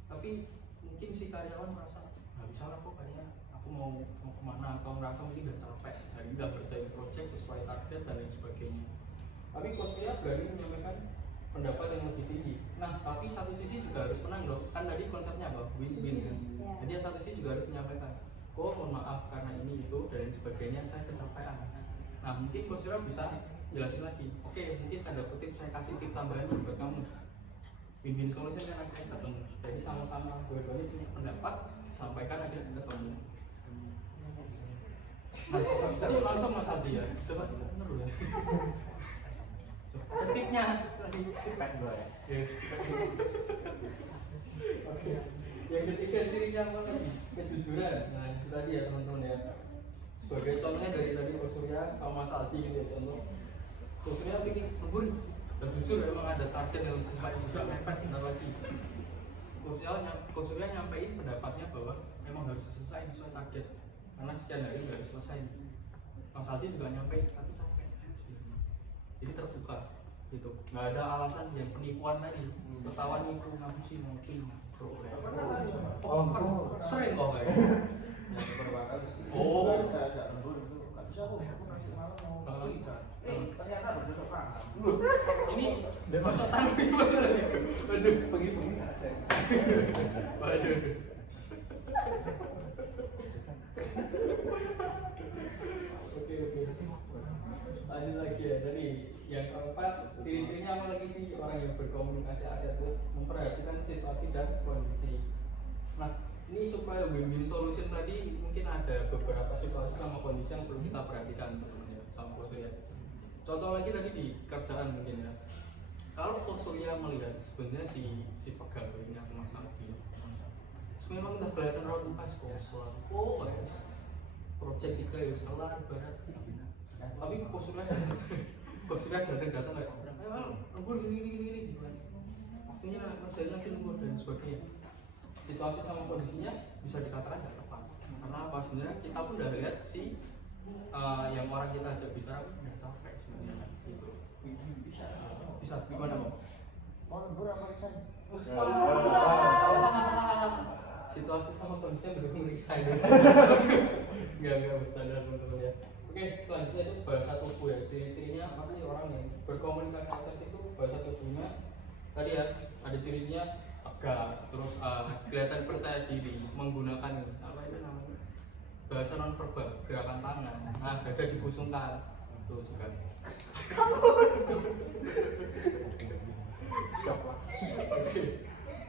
tapi mungkin si karyawan merasa nggak bisa lah kok, kayaknya aku mau kemana, atau merasa mungkin udah capek hari ini udah kerjain project sesuai target dan lain sebagainya. Tapi Bos Surya berani menyampaikan pendapat yang lebih tinggi. Nah, tapi satu sisi juga harus menang loh. Kan tadi konsepnya apa? Win-win kan. Jadi satu sisi juga harus menyampaikan, kok mohon maaf karena ini itu dan lain sebagainya saya kecapean. Nah, mungkin Bos Surya bisa jelasin lagi. Oke, mungkin tanda kutip saya kasih tip tambahan buat kamu. Win-win solution kan akhirnya ketemu. Jadi sama-sama dua-duanya punya pendapat, sampaikan aja ketemu. Nah, jadi langsung Mas Aldi ya. Coba bener ya. Tipnya Pet gue ya. Oke. Yang ketiga cirinya apa lagi? Kejujuran. Nah, itu tadi ya teman-teman ya. Sebagai contohnya dari tadi Bos Surya sama Mas Aldi gitu ya, contoh. Bos Surya bikin lembur dan jujur memang ada target yang sampai bisa mepet bentar lagi. Bos Surya nyampein pendapatnya bahwa memang harus selesai sesuai target karena sekian hari udah harus selesai. Mas Aldi juga nyampein tapi capek. Jadi terbuka gitu, nggak ada alasan yang penipuan tadi, ketahuan nipu ngapusi mungkin sering kok kayak Yang beberapa kali sih. Oh. Saya agak lembur itu. Nggak bisa kok. Aku masih malam mau cerita. Ternyata bercocok tanam. ini bercocok tanam gimana nih? Waduh, Pergi-pergi nggak ada. waduh. Oke. Lanjut lagi ya, tadi yang keempat, ciri-cirinya apa lagi sih orang yang berkomunikasi asertif, memperhatikan situasi dan kondisi. Nah, ini supaya win-win solution tadi mungkin ada beberapa situasi sama kondisi yang perlu kita perhatikan teman-teman ya, sama Bos Surya. Contoh lagi tadi di kerjaan mungkin ya. Kalau Bos Surya melihat sebenarnya si pegawainya Mas Aldi, memang udah kelihatan raut pas kosong, guys. Project 3 ya salah berat. Tapi Bos Surya datang kayak, lembur gini gitu kan. Waktunya ngerjain lagi lembur dan sebagainya. Situasi sama kondisinya bisa dikatakan tidak tepat. Karena apa? Sebenarnya kita pun udah lihat si yang orang kita ajak bicara udah capek sebenarnya gitu. Bisa gimana Bang? Mau lembur apa resign? Situasi sama kondisinya benar-benar resign. Enggak bercanda teman-teman ya. Oke, selanjutnya itu bahasa tubuh ya. Ciri-cirinya apa sih orang yang berkomunikasi asertif itu? Bahasa tubuhnya tadi ya, ada cirinya tegak, terus kelihatan percaya diri, menggunakan apa itu namanya? Bahasa nonverbal, gerakan tangan. Nah, dada dibusungkan. Itu juga.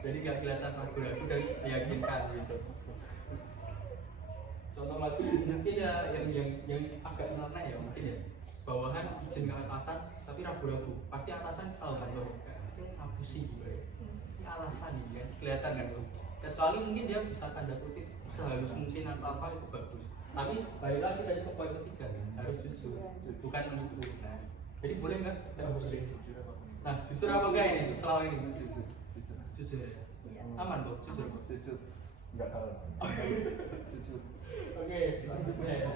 Jadi nggak kelihatan ragu-ragu dan meyakinkan gitu. Contoh lagi mungkin ya yang agak nyeleneh ya mungkin ya, bawahan izin ke atasan tapi ragu-ragu, pasti atasan tahu kan bahwa ini ngapusi juga ya, ini alasan ini kan kelihatan kan tuh. Kecuali mungkin dia bisa tanda kutip sehalus mungkin atau apa itu bagus, tapi balik lagi tadi ke poin ketiga harus jujur, bukan menipu. Nah, jadi boleh nggak nah jujur apa enggak ini selama ini jujur ya, aman kok jujur Nggak tahu. jujur. Oke, selanjutnya ya.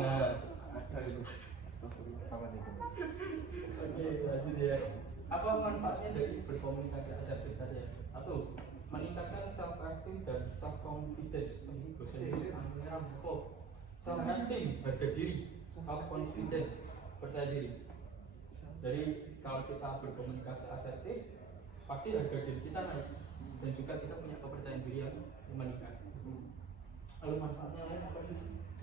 Nah, Ada itu. Aman itu. oke lanjut ya. Apa manfaatnya dari berkomunikasi asertif tadi ya? Satu, meningkatkan self esteem dan self confidence. Ini bahasa Inggris namanya apa? Self esteem, harga diri, self confidence, percaya diri. Jadi kalau kita berkomunikasi asertif, pasti harga diri kita naik dan juga kita punya kepercayaan diri yang meningkat. Lalu manfaatnya lain apa sih?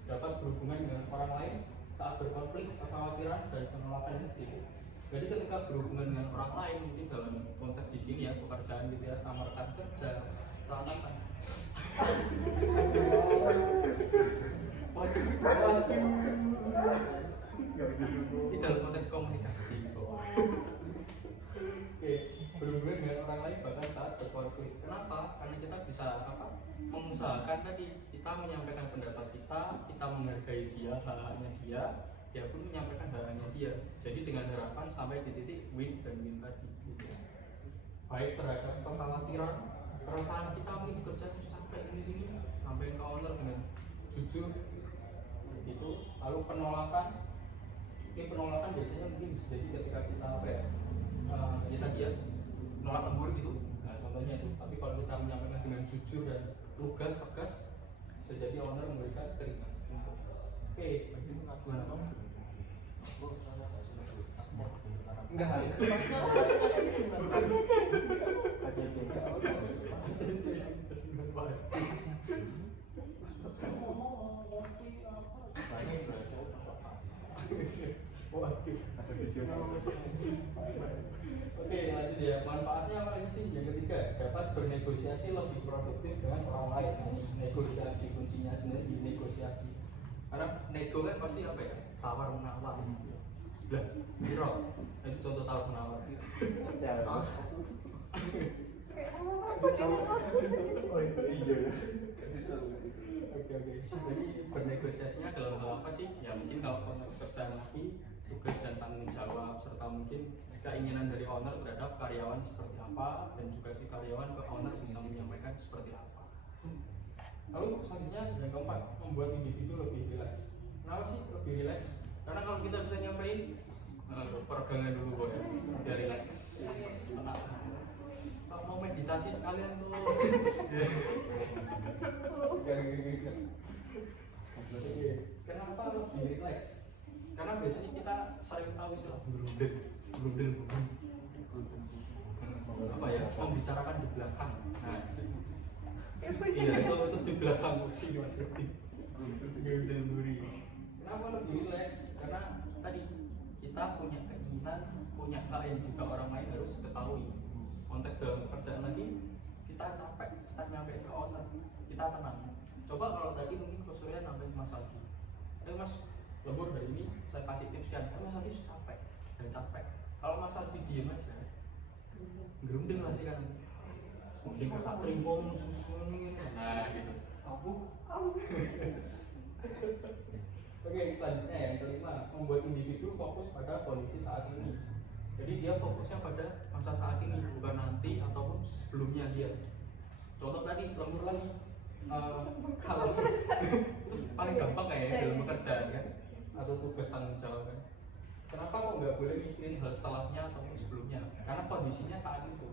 Dapat berhubungan dengan orang lain saat berkonflik, kekhawatiran dan penolakan yang sedikit. Jadi ketika berhubungan dengan orang lain, mungkin dalam konteks di sini ya pekerjaan gitu ya, sama rekan kerja, atasan. Ini dalam konteks komunikasi gitu. Oke, berhubungan dengan orang lain bahkan saat berkonflik. Kenapa? Karena kita bisa apa? Mengusahakan tadi kita menyampaikan pendapat kita menghargai dia, hak-haknya dia pun menyampaikan hak-haknya dia. Jadi dengan harapan sampai di titik win dan win tadi. Gitu. Baik terhadap kekhawatiran keresahan kita mungkin kerja terus capek ini sampai ke owner dengan jujur itu. Lalu penolakan, ini penolakan biasanya mungkin bisa jadi ketika kita apa ya, ya tadi ya nolak lembur gitu, nah contohnya itu. Tapi kalau kita menyampaikan dengan jujur dan lugas tegas, bisa jadi owner memberikan terima. Oke, Enggak. Oke, lanjut ya. Manfaatnya apa lagi sih? Yang ketiga, dapat bernegosiasi lebih produktif dengan orang lain. Negosiasi kuncinya sebenarnya di negosiasi. Karena nego kan pasti apa ya? Tawar menawar. Lah, biro. Itu contoh tawar menawar. Oke. Jadi bernegosiasinya dalam hal apa sih? Ya mungkin kalau konteks pekerjaan lagi, tugas dan tanggung jawab, serta mungkin keinginan dari owner terhadap karyawan seperti apa, dan juga si karyawan ke owner bisa menyampaikan seperti apa. Lalu selanjutnya yang keempat, membuat individu lebih rileks. Kenapa sih lebih rileks? Karena kalau kita bisa nyampein peregangan dulu boleh, biar rileks. Kalau mau meditasi sekalian tuh. Kenapa lebih rileks? Karena biasanya kita sering tahu istilah berunding, apa ya, membicarakan di belakang. Nah, iya itu di belakang kursi mas Rudi. Kenapa lebih rileks? Karena tadi kita punya keinginan, punya hal yang juga orang lain harus ketahui. Konteks dalam pekerjaan lagi, kita capek, kita nyampe ke owner, kita tenang. Coba kalau tadi mungkin Mas Surya nambahin Mas Aldi, Mas lembur hari ini saya kasih tips kan, Mas Aldi capek dan capek. Kalau Mas Aldi diem aja, gerundeng lah sih kan, mungkin kata terima susun ini, nah gitu. Oke, selanjutnya yang kelima, membuat individu fokus pada kondisi saat ini. Jadi dia fokusnya pada masa saat ini, bukan nanti ataupun sebelumnya dia. Contoh tadi, lembur lagi. Kalau paling gampang kayak dalam pekerjaan kan, atau tugas tanggung jawab kan. Kenapa kok nggak boleh mikirin hal setelahnya ataupun sebelumnya? Karena kondisinya saat itu,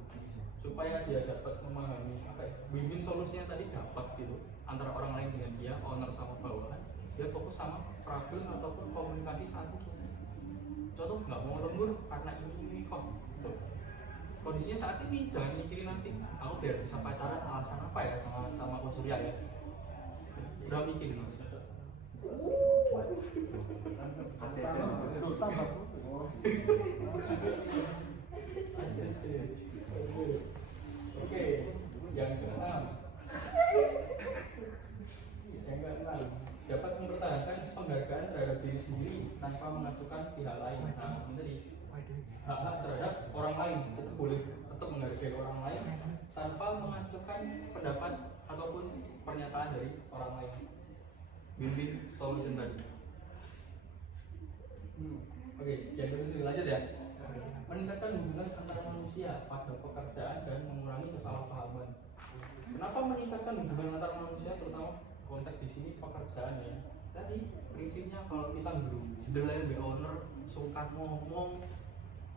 supaya dia dapat memahami apa ya, win-win solusinya tadi dapat gitu antara orang lain dengan dia, owner sama bawahan. Dia fokus sama problem ataupun komunikasi saat itu. Contoh nggak mau lembur karena ini kok gitu. Kondisinya saat ini, jangan mikirin nanti aku biar bisa pacaran alasan apa ya sama Mas Surya ya. Udah mikirin Mas. Oke, yang keenam. Dapat mempertahankan penghargaan terhadap diri sendiri tanpa mengacukan pihak lain. Nah, ini hak-hak terhadap orang lain, kita boleh tetap menghargai orang lain tanpa mengacukan pendapat ataupun pernyataan dari orang lain. Win-win solution tadi. Oke, yang kedua lanjut ya. Meningkatkan hubungan antara manusia pada pekerjaan dan mengurangi kesalahpahaman. Kenapa meningkatkan hubungan antara manusia, terutama konteks di sini pekerjaan ya? Tadi prinsipnya kalau kita jendela di owner suka ngomong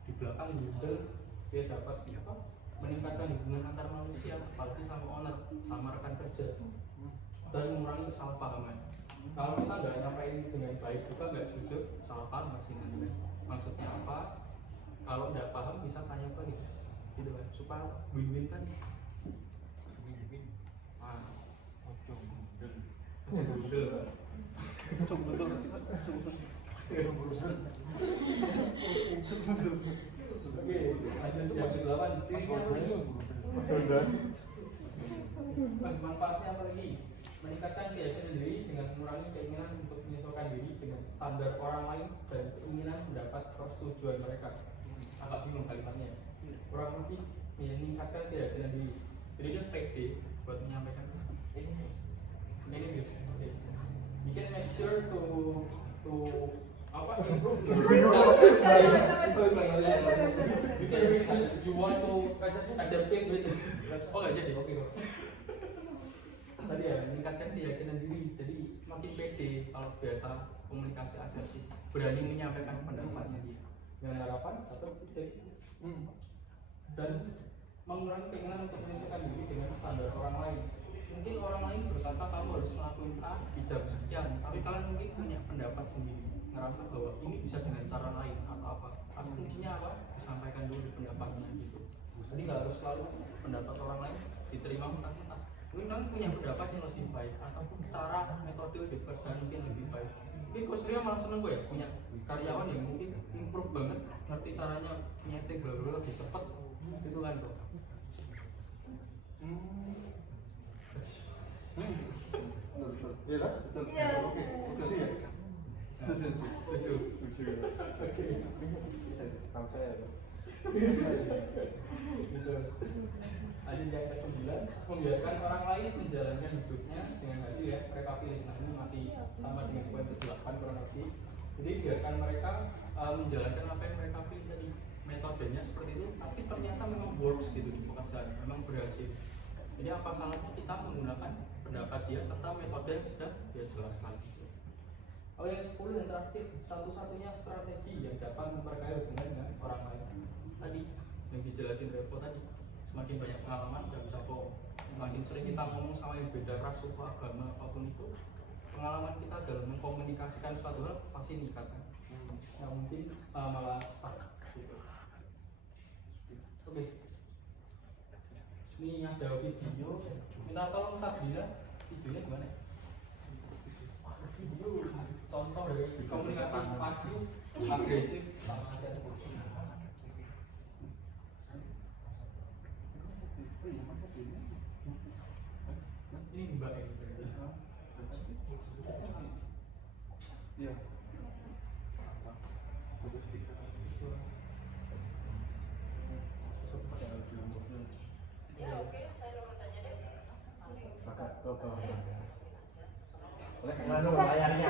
di belakang Google, dia dapat apa? Meningkatkan hubungan antar manusia, apalagi sama owner, sama rekan kerja, dan mengurangi kesalahpahaman. Kalau kita nggak nyampein dengan baik juga, nggak jujur, salah paham masih nanti. Maksudnya apa? Kalau nggak paham bisa tanya lagi, gitu kan? Supaya win-win kan? Win-win. Oke, lanjut yang ke-8. Manfaatnya apa lagi? Meningkatkan keyakinan diri dengan mengurangi keinginan untuk menyesuaikan diri dengan standar orang lain dan keinginan mendapat persetujuan mereka. Agak bingung kalimatnya. Kurang lebih meningkatkan keyakinan diri. Jadi dia take day buat menyampaikan ini gitu. You can make sure to apa You can request you want to adapt with it. Oh nggak jadi, oke kok. Tadi ya meningkatkan keyakinan diri, jadi makin pede kalau biasa komunikasi asertif, berani menyampaikan pendapatnya dia dengan harapan atau titik dan mengurangi keinginan untuk menyesuaikan diri dengan standar orang lain. Mungkin orang lain berkata kamu harus melakukan A di jam sekian, tapi kalian mungkin punya pendapat sendiri, ngerasa bahwa ini bisa dengan cara lain atau apa. Tapi kuncinya apa? Disampaikan dulu pendapatnya gitu. Jadi nggak harus selalu pendapat orang lain diterima mentah-mentah. Mungkin kalian punya pendapat yang lebih baik ataupun cara metode pekerjaan mungkin lebih baik. Mungkin Coach Ria malah seneng gue ya punya karyawan yang mungkin improve banget, ngerti caranya nyeting bla bla lebih cepat gitu kan kok. Iya lah, betul. Iya. Oke, itu sih ya. Setuju. Oke. Bisa tahu saya. Betul. Adil yang ke-9, membiarkan orang lain menjalankan hidupnya dengan hasil yang mereka pilih. Nah ini masih sama dengan poin ke-8 kurang lebih. Jadi biarkan mereka menjalankan apa yang mereka pilih tadi. Metodenya seperti itu, tapi ternyata memang works gitu di pekerjaan, memang berhasil. Jadi apa salahnya kita menggunakan pendapat dia serta metode yang sudah dia jelaskan. Kalau yang 10 dan terakhir, satu-satunya strategi yang dapat memperkaya hubungan dengan orang lain. Tadi yang dijelasin Revo tadi, semakin banyak pengalaman nggak bisa bohong. Semakin sering kita ngomong sama yang beda ras, suku, agama, apapun itu, pengalaman kita dalam mengkomunikasikan suatu hal pasti meningkatkan. Nggak mungkin malah stuck gitu. Oke. Ini ada video, minta tolong Sabrina, videonya gimana? Video contoh dari komunikasi pasif, agresif, sama asertif. Ini Mbak ya? Iya. Layarnya.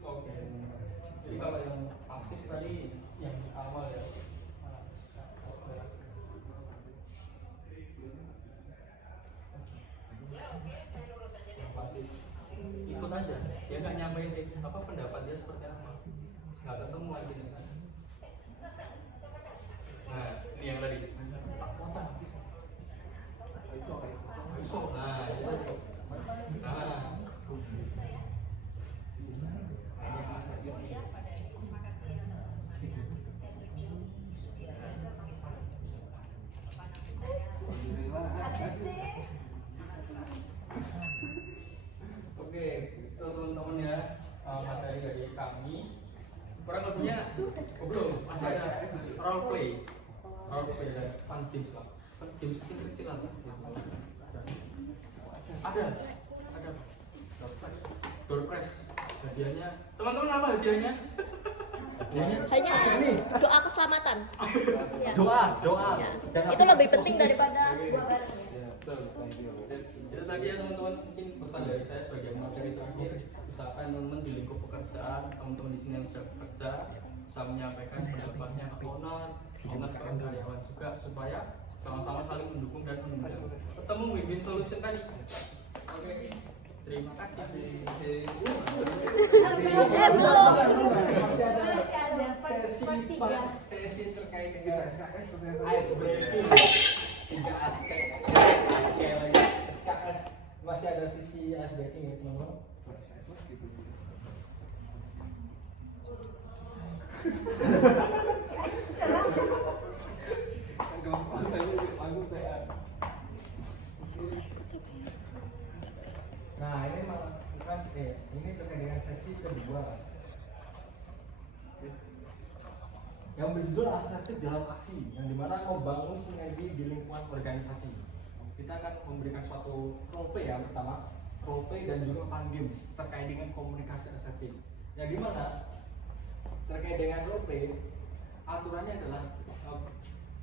Oke. Jadi kalau yang pasif tadi yang awal ya. Yang pasif ikut aja, dia nggak nyampein apa pendapat dia seperti apa, nggak ketemu aja nih. Nah ini yang tadi. Nah itu tadi. Nah. Oke, itu teman-teman ya, materi dari kami. Kurang lebihnya, belum, masih ada role play dan fun games lah. Fun games kecil-kecilan. Ada. Door prize. Hadiahnya, teman-teman apa hadiahnya? Hanya doa keselamatan. Ya. Doa. Ya. Jangan Itu lebih aplikasi penting positif. daripada sebuah barang. Ya, betul. Thank you. Itu tadi ya teman-teman, mungkin pesan dari saya sebagai materi terakhir. Misalkan teman-teman di lingkup pekerjaan, teman-teman di sini yang sudah bekerja bisa menyampaikan pendapatnya ke owner ke karyawan juga supaya sama-sama saling mendukung dan ketemu win-win solution tadi. Oke, terima kasih. Masih ada sesi terkait dengan ice breaking. 3 aspek SKS masih ada sisi ice breaking ya teman-teman. Nah ini bukan ini terkait dengan sesi kedua. yang berjudul asertif dalam aksi, yang dimana membangun sinergi di lingkungan organisasi. Kita akan memberikan suatu role play ya, pertama role play dan juga fun games terkait dengan komunikasi asertif. Yang dimana terkait dengan role play, aturannya adalah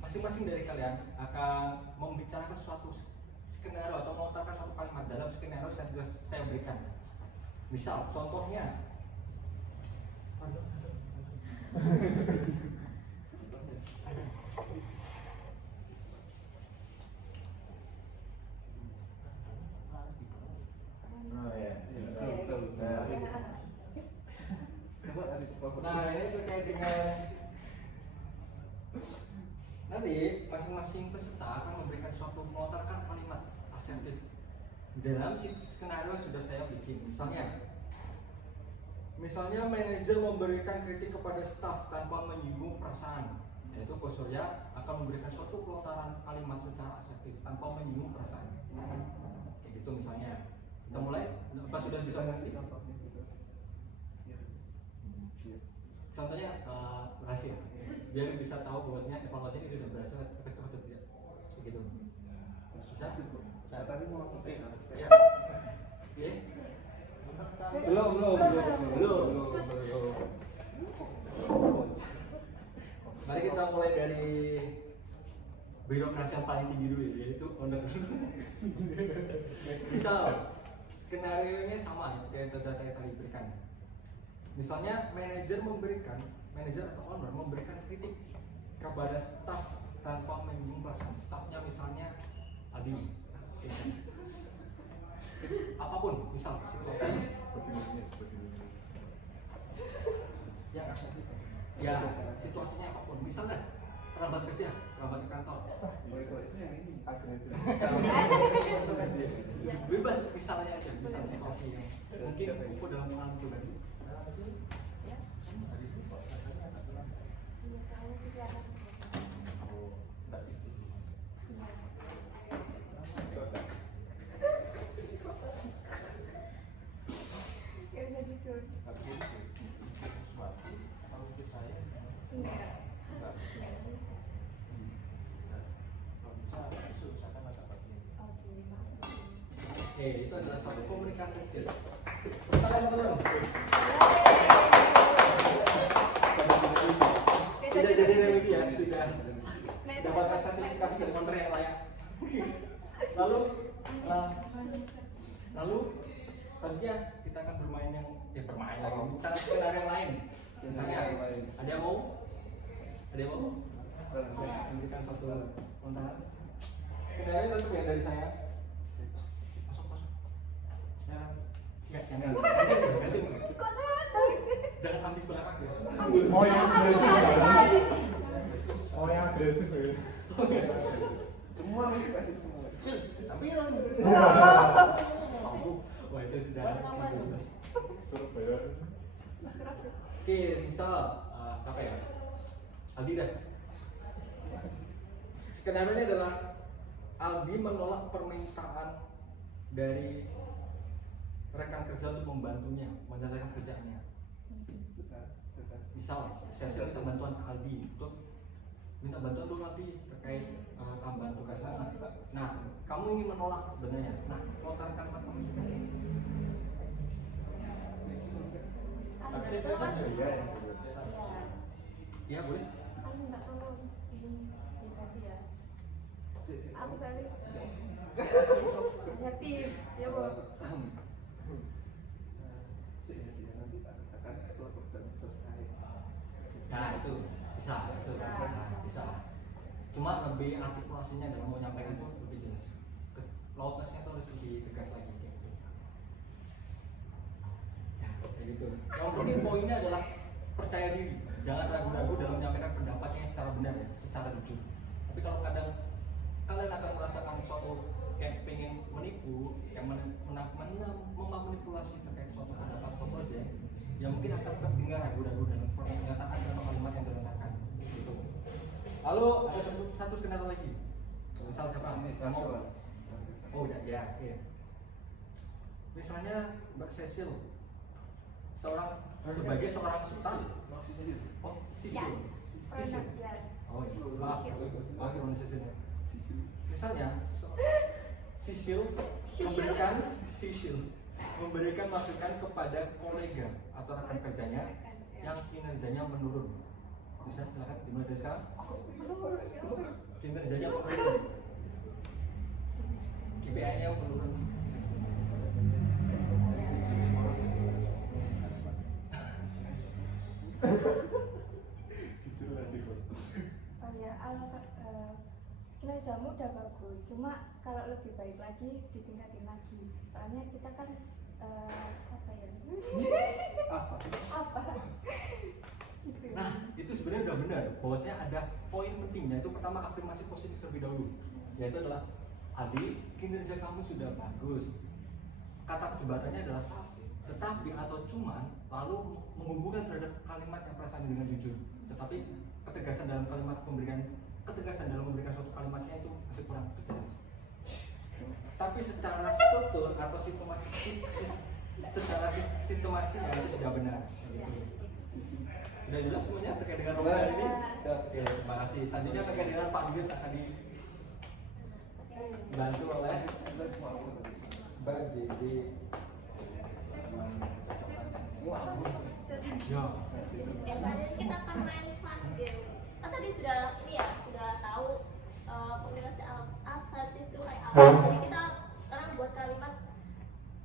masing-masing dari kalian akan membicarakan suatu skenario atau melontarkan suatu kalimat dalam skenario yang saya berikan. Misal, contohnya, Oh ya. Betul. nah ini terkait dengan nanti masing-masing peserta akan memberikan suatu melontarkan kalimat asertif dalam skenario yang sudah saya bikin. Misalnya manajer memberikan kritik kepada staf tanpa menyinggung perasaan, yaitu Ko Surya akan memberikan suatu pelontaran kalimat secara asertif tanpa menyinggung perasaan. Kayak gitu misalnya. Kita mulai. Apa sudah bisa mengerti? Contohnya berhasil, biar bisa tahu bahwasanya evaluasi ini sudah berhasil efektif atau tidak. Begitu. Bisa? Saya tadi mau oke. Ya. Oke. Belum. Mari kita mulai dari birokrasi yang paling tinggi dulu, yaitu owner. Misal skenario nya sama kayak data yang tadi berikan. Misalnya manajer atau owner memberikan kritik kepada staf tanpa menyinggung perasaan stafnya, misalnya Adi, apapun, misal situasi ya situasinya apapun, misalnya terlambat kerja, terlambat ke kantor, bebas misalnya aja, misal situasi yang mungkin aku dalam pengalaman pribadi. Oke, itu adalah satu komunikasi skill. Teman-teman. Sudah jadi review ya, sudah dapatkan sertifikasi dari owner yang layak. Lalu selanjutnya kita akan bermain yang bermain lagi. Kita skenario yang lain. Misalnya, ada yang mau? Memberikan suatu lontaran. Skenario tetap ya dari saya. Jangan ambis belakang ya. yang agresif ya. Semua masih kasih semua. Tapi wah itu sudah. Oke, misal siapa ya? Aldi dah. Skenario ini adalah Aldi menolak permintaan dari rekan kerja untuk membantunya menyelesaikan kerjaannya. Misal, saya minta bantuan ke Aldi untuk minta bantuan untuk Aldi terkait tambahan tugas sana. Nah, kamu ingin menolak sebenarnya. Nah, lontarkan kamu sebenarnya. Iya boleh. Aku minta tolong ini tadi ya. Aku selalu aktif, ya Bu. Nah itu bisa. Cuma lebih artikulasinya dalam menyampaikan itu lebih jelas. Loudness-nya tuh harus lebih tegas lagi kayak gitu. Ya, kayak gitu. Yang penting poinnya adalah percaya diri. Jangan ragu-ragu dalam menyampaikan pendapatnya secara benar, secara jujur. Tapi kalau kadang kalian akan merasakan suatu kayak pengen menipu, yang memanipulasi terkait suatu pendapat atau proyek, yang mungkin akan terdengar ragu-ragu dalam pernyataan atau kalimat yang dilontarkan. Gitu. Lalu ada satu skenario lagi. Misal siapa? Yang mau? Oh udah ya. Iya. Misalnya Mbak Cecil, sebagai seorang staf. Oh, Sisil. Sisil. ya. Oh iya, maaf, pronunciation-nya. Misalnya, Sisil memberikan masukan kepada kolega atau rekan kerjanya yang kinerjanya menurun. Bisa silakan dimulai dari sekarang. Kinerjanya menurun. KPI-nya menurun. Oh ya, kinerjamu udah bagus, cuma kalau lebih baik lagi ditingkatin lagi. Soalnya kita kan apa ya? Apa? Gitu. Nah, itu sebenarnya udah benar. Bahwasanya ada poin pentingnya itu pertama afirmasi positif terlebih dahulu, yaitu adalah Adi, kinerja kamu sudah bagus. Kata perdebatannya adalah tetapi atau cuman, lalu menghubungkan terhadap kalimat yang perasaan dengan jujur. Tetapi ketegasan dalam memberikan suatu kalimatnya itu masih kurang jelas. Tapi secara struktur atau sistemasinya itu sudah benar. Sudah jelas semuanya terkait dengan rombongan ini? Oke, terima kasih. Selanjutnya terkait dengan Pak Gibbs akan dibantu oleh Mbak JJ. Ya. Tadi kita akan main fun game. Kan tadi sudah tahu komunikasi asertif itu kayak apa. Jadi kita sekarang buat kalimat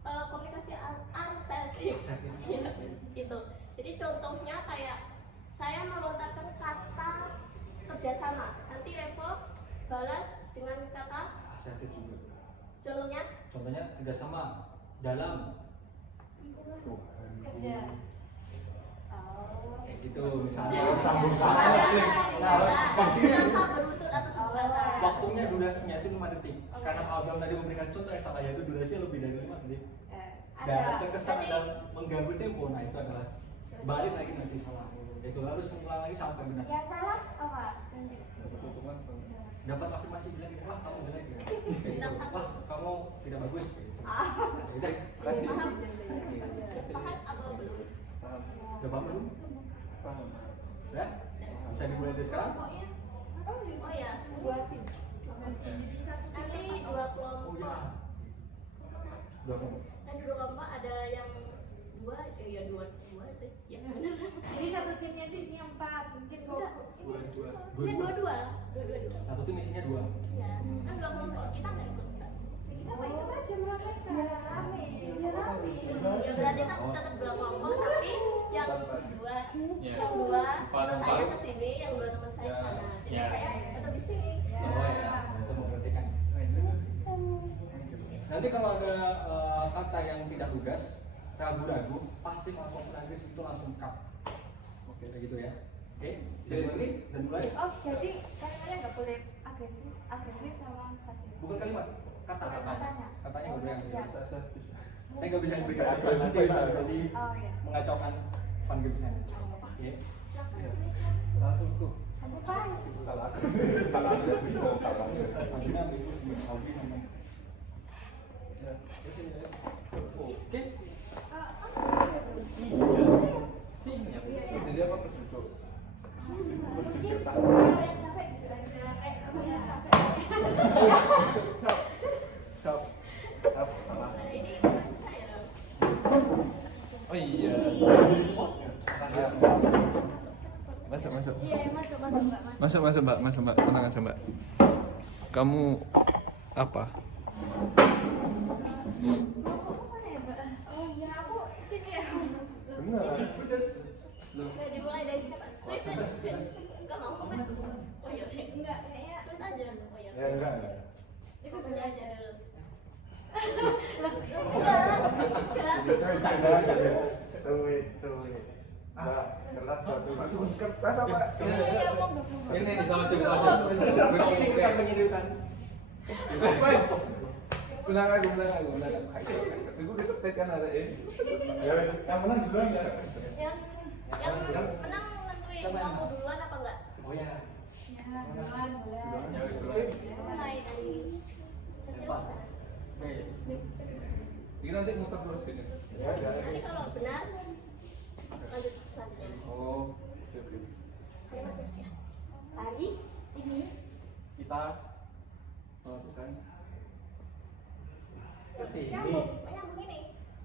komunikasi asertif. Ya, gitu. Jadi contohnya kayak saya melontarkan kata kerjasama. Nanti Revo balas dengan kata Asertif juga. contohnya kerjasama dalam Kerja. kayak gitu misalnya. Waktunya durasinya itu 5 detik. Karena Abang tadi memberikan contoh yang salah, yaitu durasinya lebih dari 5 detik. Dan terkesan ada mengganggu tempo. Nah itu adalah balik lagi nanti salah. Itu harus mengulang lagi sampai benar. Yang salah apa? Dapat afirmasi bilang, wah kamu jelek ya. Wah kamu tidak bagus. Udah, kasih. paham apa belum? Udah paham belum? Ya? Bisa dimulai dari sekarang? Oh ya, Buatin. nanti dua kelompok. Oh ya. Dua kelompok. Nanti dua kelompok ada yang dua sih. Ya benar. Jadi satu timnya itu isinya 4, mungkin Dua. Satu tim isinya 2. Ya, kan dua kelompok kita nggak ikut kan? Kita ikut aja mereka. Biar rame. Ya berarti tetap dua kelompok, tapi yang dua teman saya ke sini, yang dua teman saya ke sana. Jadi saya tetap di sini. Oh ya, itu memperhatikan. Nanti kalau ada kata yang tidak lugas, ragu-ragu, pasif atau agresif itu langsung cut. Oke, kayak gitu ya. Oke, jadi nanti bisa mulai. Oh, jadi kalimatnya nggak boleh agresif sama pasif. Bukan kalimat, katanya nggak boleh. Iya. Saya nggak bisa memberikan contoh nanti bisa jadi Oh iya. mengacaukan fun gamesnya. Oke. Langsung tuh. Kamu baik. Kalau agresif itu kalau Maksudnya itu sebelum hobi sama. Oke. jadi apa berduduk? Mungkin kalau yang capek gitu aja. Kamu yang capek. Stop. Salah. Ini saya. Oh iya. Jadi semua. Masuk. Iya, masuk Mbak. Masuk Mbak. Tenang aja Mbak. Kamu apa? Oh iya, aku sini ya. Benar. Udah dimulai dari siapa? Sweet aja. Enggak mau komen. Oh iya deh. Enggak, kayaknya Sweet aja. Oh iya. Ya enggak. Itu punya aja dulu. Sulit. Nah, kertas satu. Kertas apa? iya, mau nggak? Ini sama aja. Ini kita penyidikan. Menang aku. Itu kita tekan ada ini. Ya, yang menang duluan ya. Yang menang nentuin mau duluan apa enggak? Oh ya. Ya, duluan boleh. Mulai dari sesi sana. Ini nanti muter terus gini. Nanti kalau benar lanjut selanjutnya. Oh, oke. Kalimatnya. hari ini kita melakukan Ke sini. Nyambung ini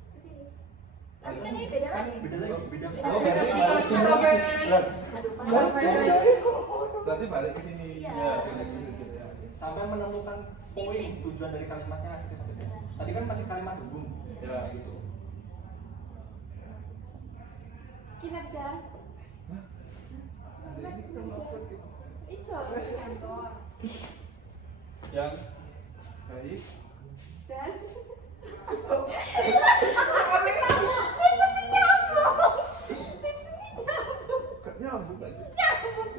ke sini. Tapi kan ini beda lagi. Beda lagi, beda. Oh, beda sih. Aduh, berarti balik ke sini. Iya. Ya, beda gitu ya. Sampai menemukan poin tujuan dari kalimatnya asli seperti itu. Tadi kan masih kalimat hubung. Ya, gitu. kinerja Ada ini kita melakukan gitu. itu kantor Yang baik. dan Nyambung gak sih?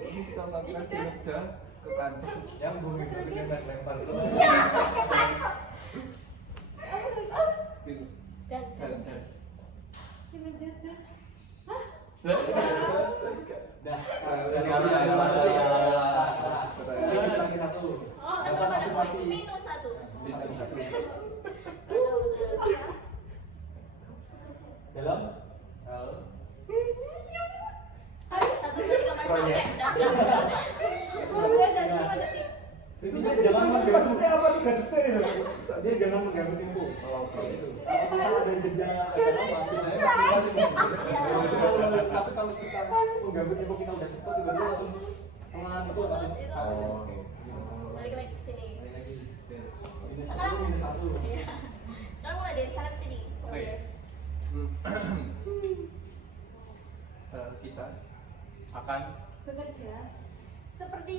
Ini kita melakukan kinerja ke kantor. Nyambung itu bikin lempar itu. Gitu. dan kinerja dan Dah. Lagi satu. oh kan Dapat belum ada poin afirmasi. minus 1. Bintang satu. Dalam Hal. Satu dari kamar Proyek. udah. Program dan 5 detik. itu dia jangan mengganggu apa 3 detik ya. Dia jangan mengganggu tempo. Itu. Kalau ada jeda ada apa? Tapi kalau kita mengganggu tempo kita udah cepat tiba-tiba langsung pelan itu Putus langsung. itu. Oh, oke. Balik lagi ke sini. Balik lagi. Ini Sekarang satu, ini satu. Iya. Sekarang mulai dari sana ke sini. Oke. Kita akan bekerja seperti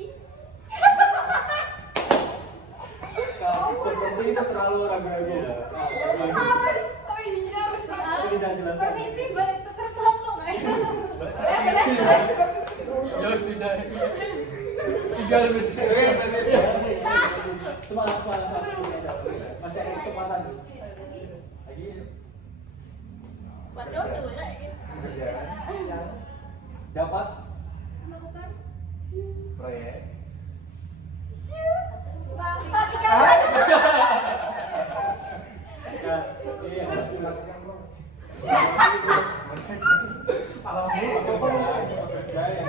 Seperti itu terlalu ragu-ragu. oh iya Ini tidak jelas. permisi balik tukar kelompok Ya sudah. Tinggal Semangat, semangat. Masih ada kesempatan. Lagi. Waduh, sebenarnya ini. Yang dapat Melakukan proyek. ya, iya, pekerja yang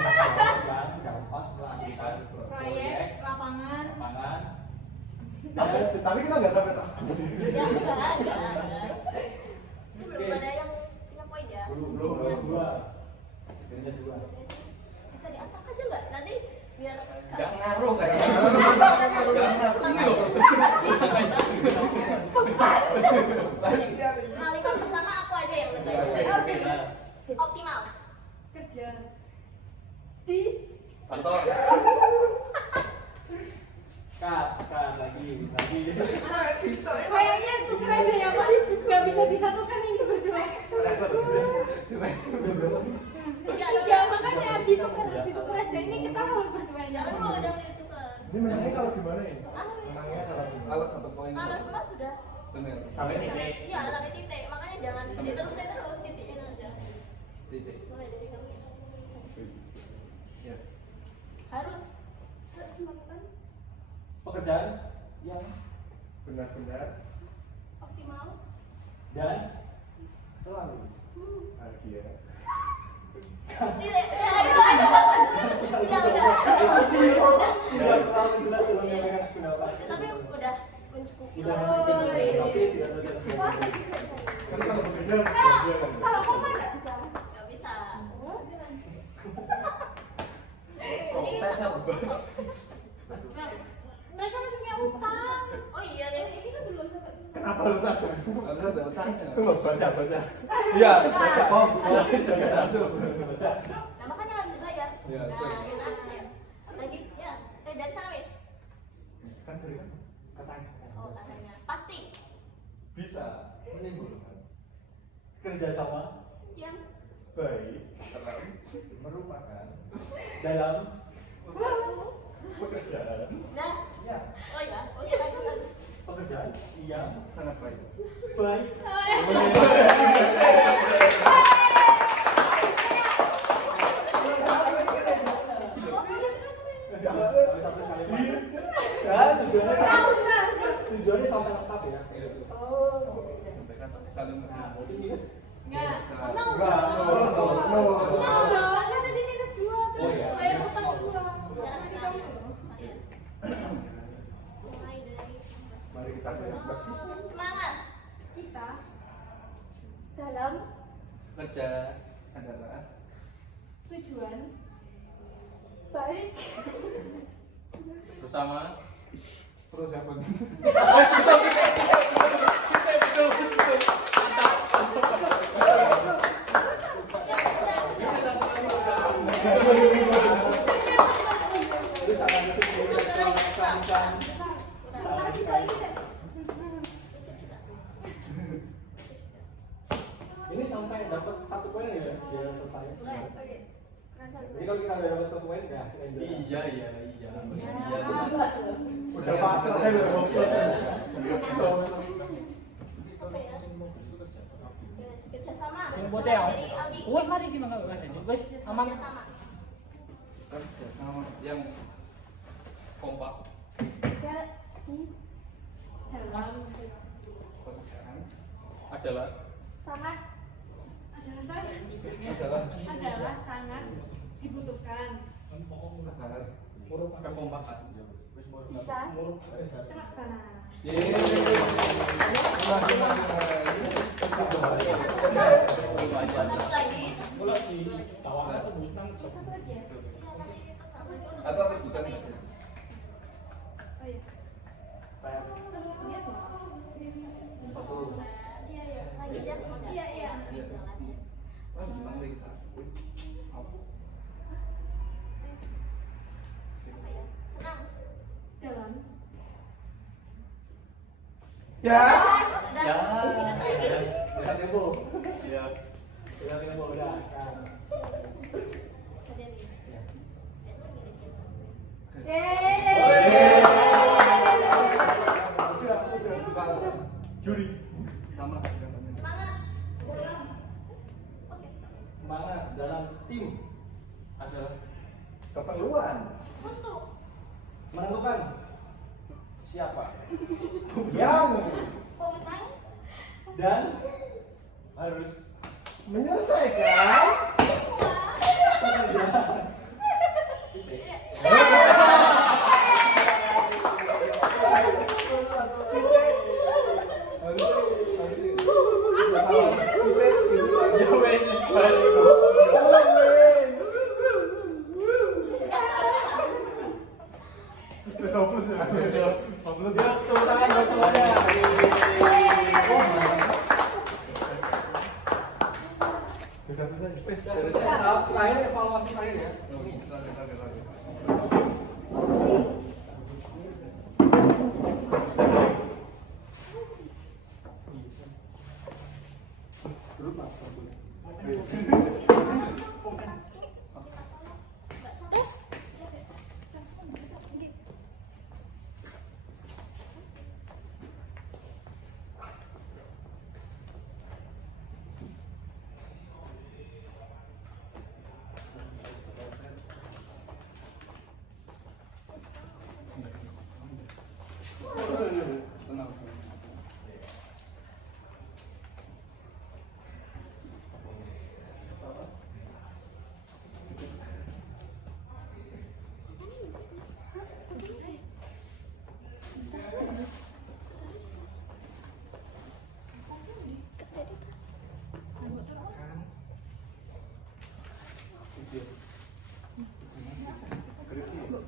dapat melakukan proyek lapangan lapangan. Tapi kita nggak dapat. Ya, enggak. Belum ada yang punya poin ya. Belum dua. Ini dua. Bisa diacak aja nggak? Nanti biar Nggak ngaruh kayaknya. Nggak ngaruh. Kalimat pertama aku aja yang Oke, ngetik. oke. Optimal. kerja di Kantor. Kat lagi. kayaknya itu kerja ya mas nggak bisa disatukan ini berdua ya makanya ditukar aja ini kita harus berdua Jangan kalau jangan itu kan. Ini menangnya kalau gimana ya? Ah, Menangnya salah gimana? Kalau satu poin. kalau semua sudah. Benar. Sampai titik. Iya, sampai titik. Makanya jangan diterusin terus titiknya aja. Titik. Mulai dari kamu. Ya. Harus. harus melakukan Pekerjaan yang Benar-benar optimal. dan selalu bahagia. Titik. Udah. tidak terlalu jelas dalam menyampaikan pendapat. Tapi udah mencukupi. Udah mencukupi, tapi tidak terlihat sebagai Kan kalau bekerja bahagia kan? kalau koma nggak bisa Gak bisa. mereka masuknya utang Oh iya ya. Ini kan belum sampai semua. Kenapa harus ada? Harus ada utangnya. Tunggu baca. Iya, baca. Oh, satu. Nah makanya harus dibayar. Iya, Nah, betul. ya kan? Ya. Lagi ya. Dari sana wis. Kan dari kan katanya Oh katanya. Pasti. bisa menimbulkan kerjasama Yang baik dalam merupakan dalam satu pekerjaan Nah. ya Oh ya. Oke lanjut lanjut. pekerjaan yang Sangat baik. baik. Oh, ya. Dan tujuannya sampai tetap ya. Sampaikan kalimat. Nah, berarti minus. nggak No. enggak no no dong kan tadi minus 2 Oh, terus iya. bayar utang 2 Sekarang kita Mari kita lihat basisnya. Semangat. Kita dalam Kerja adalah tujuan baik bersama terus apa? Ini sampai dapat 1 poin ya, biar selesai. oke. Jadi kalau kita udah dapat 1 poin ya, kita enjoy. iya. Udah pasrah ya loh. Kerja sama. Sing putih ya. Jadi Aldi. Woi, mari gimana enggak ada. Wes, aman. Kerja sama. Kerja sama yang Kompak. Jadi dalam pekerjaan Adalah sangat adalah sangat dibutuhkan agar kekompakan. bisa terlaksana. Satu lagi. Mulai di tawang atau busnang. Satu lagi ya. Iya, tadi itu sama. atau bukan Oh iya. Lihat loh. Iya, iya. Lagi jas semangat. Iya, iya. Jelasin. Apa ya? Senang. Dalam ya Ya. Bisa tempo. Ya. Bisa tempo udah. Kan. Ada nih. Juri Sama. Semangat. Semangat dalam tim Adalah keperluan Untuk menentukan siapa yang pemenang dan harus menyelesaikan tepuk tangan buat semuanya. Tahap terakhir evaluasi terakhir ya.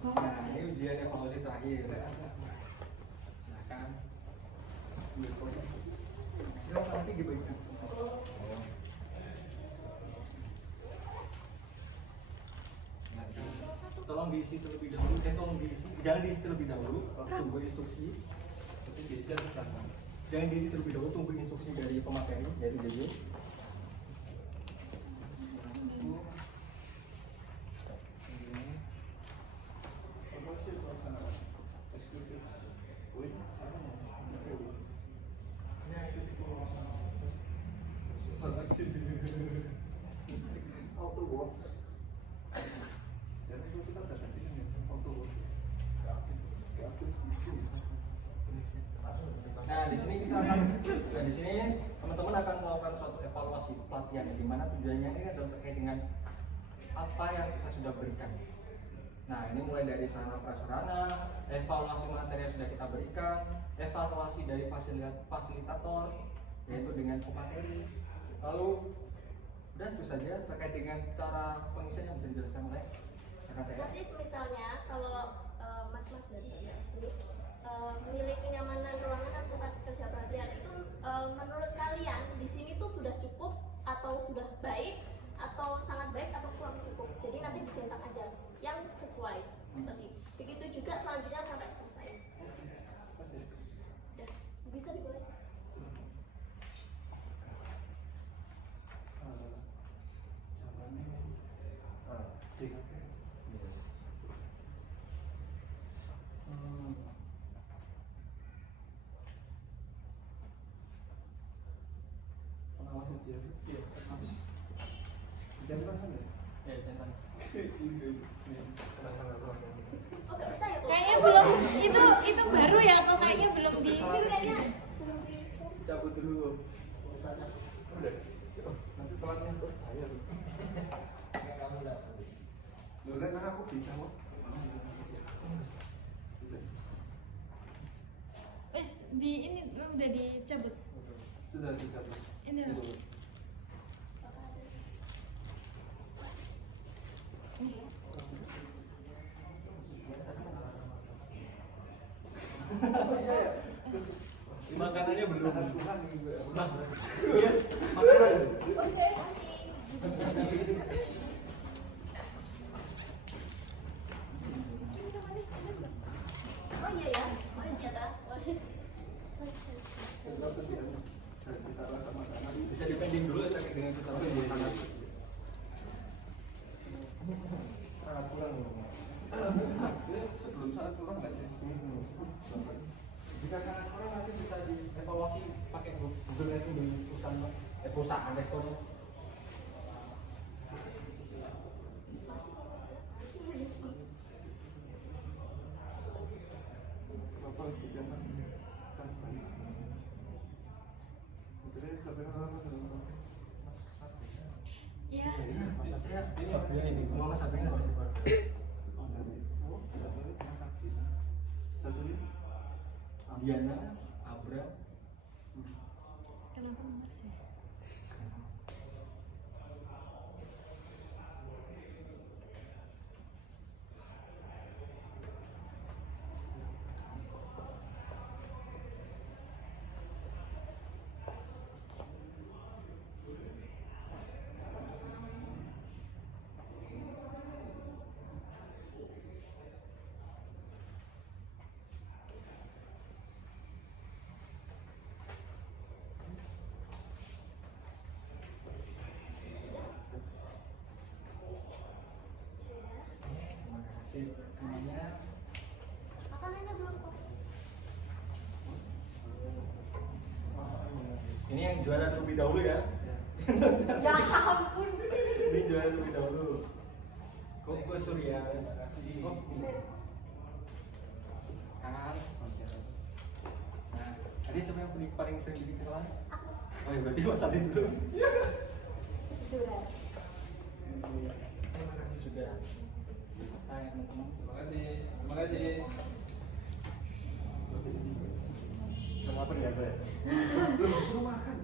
Nah, ini ujian evaluasi terakhir. Silakan. Silakan nanti dibagikan. Tolong diisi terlebih dahulu. Tolong diisi. Jangan diisi terlebih dahulu. Tunggu instruksi. Jangan diisi terlebih dahulu. Tunggu instruksi dari pemateri, yaitu Jojo. Nah, di sini teman-teman akan melakukan suatu evaluasi pelatihan di mana tujuannya ini adalah terkait dengan apa yang kita sudah berikan. Nah, ini mulai dari sarana prasarana, evaluasi materi yang sudah kita berikan, evaluasi dari fasilitator, yaitu dengan pemateri. Lalu, dan itu saja terkait dengan cara pengisian yang bisa dijelaskan oleh rekan saya. Nanti misalnya kalau mas-mas dan mbak sini memilih kenyamanan ruangan dan tempat kerja pelatihan itu menurut kalian di sini tuh sudah cukup atau sudah baik atau sangat baik atau kurang cukup. Jadi nanti dicetak aja yang sesuai seperti begitu juga selanjutnya sampai selesai. Sudah bisa dimulai. Ya, jangan. Oh nggak bisa ya? Kayaknya belum, itu baru ya, kok kayaknya belum di kayaknya belum di. Cabut dulu. Udah. Nanti telatnya tuh saya tuh. Kayak kamu lah. Loh, Ren, aku bisa kok. wes di ini udah dicabut. Sudah dicabut. Ini loh. Oh iya ya. Terus Makanannya belum. sangat kurang nih gue. Nah, yes, makanan. Oke. Oh iya ya. Oh iya dah. Oh iya. Sesuatu sih kan. Kita rasa makanan. Bisa dipending dulu ya terkait dengan secara makanan. Sangat kurang. Sebelum sangat kurang nggak sih? Jika sangat kurang nanti bisa dievaluasi pakai Google Ranking di perusahaan restoran. Bapak sudah kan baik. Terus sampai Iya. Masa saya ini Sabrina ini, Mama Sabrina. Diana, Abra. Kenapa mas ya? Terima kasih semuanya. Makanannya belum kok. Ini yang juara terlebih dahulu ya. Ya ampun. Ini juara terlebih dahulu. Koko Surya. Oh, ini. Kan. Nah, tadi siapa yang paling sering bikin kesalahan? Oh ya, berarti Mas Alin dulu. Sudah. Terima kasih sudah beserta ya teman-teman. Terima kasih. Terima kasih. Belum lapar ya, Pak? Belum disuruh makan.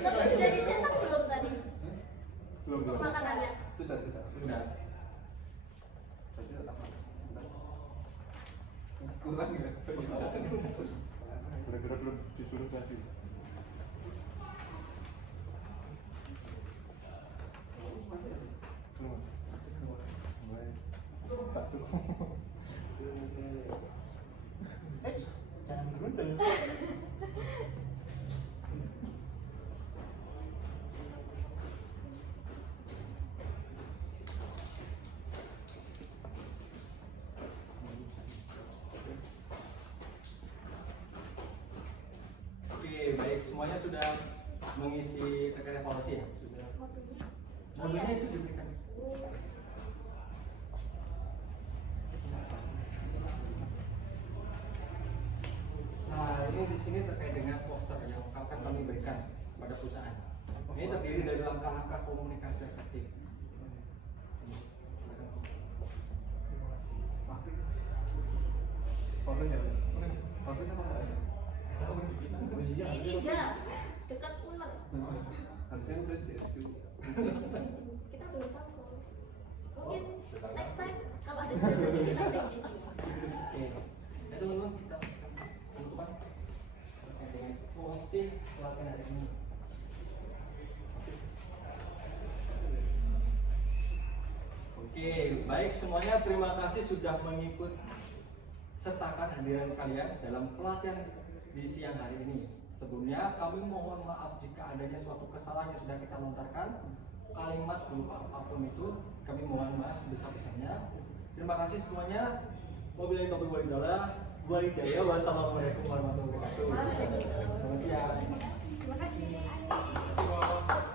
Tapi sudah dicetak belum tadi? Belum. Makanannya. Sudah. Sudah. Berarti tetap makan. Kurang ya. Kira-kira belum disuruh tadi. Tak suruh. Jangan gerundel. Oke, baik, semuanya sudah mengisi terkait evaluasi ya? Sudah. Mobilnya itu diberikan. Nah, ini di sini terkait dengan poster yang akan kami berikan pada perusahaan. Ini terdiri dari langkah-langkah komunikasi asertif. Fokus ya? Fokus apa enggak ada? Iya, dekat ular. Harusnya udah jadi. Kita belum tahu. Mungkin next time kalau ada sesi kita break di sini. Oke, nah teman-teman kita penutupan terkait dengan posisi pelatihan hari ini. Oke, baik semuanya, terima kasih sudah mengikut sertakan hadiran kalian dalam pelatihan di siang hari ini. Sebelumnya kami mohon maaf jika adanya suatu kesalahan yang sudah kita lontarkan, kalimat berupa apapun itu, kami mohon maaf sebesar-besarnya. Terima kasih semuanya. Wabillahi taufiq wal hidayah. Wassalamualaikum warahmatullahi wabarakatuh. Selamat siang. Terima kasih.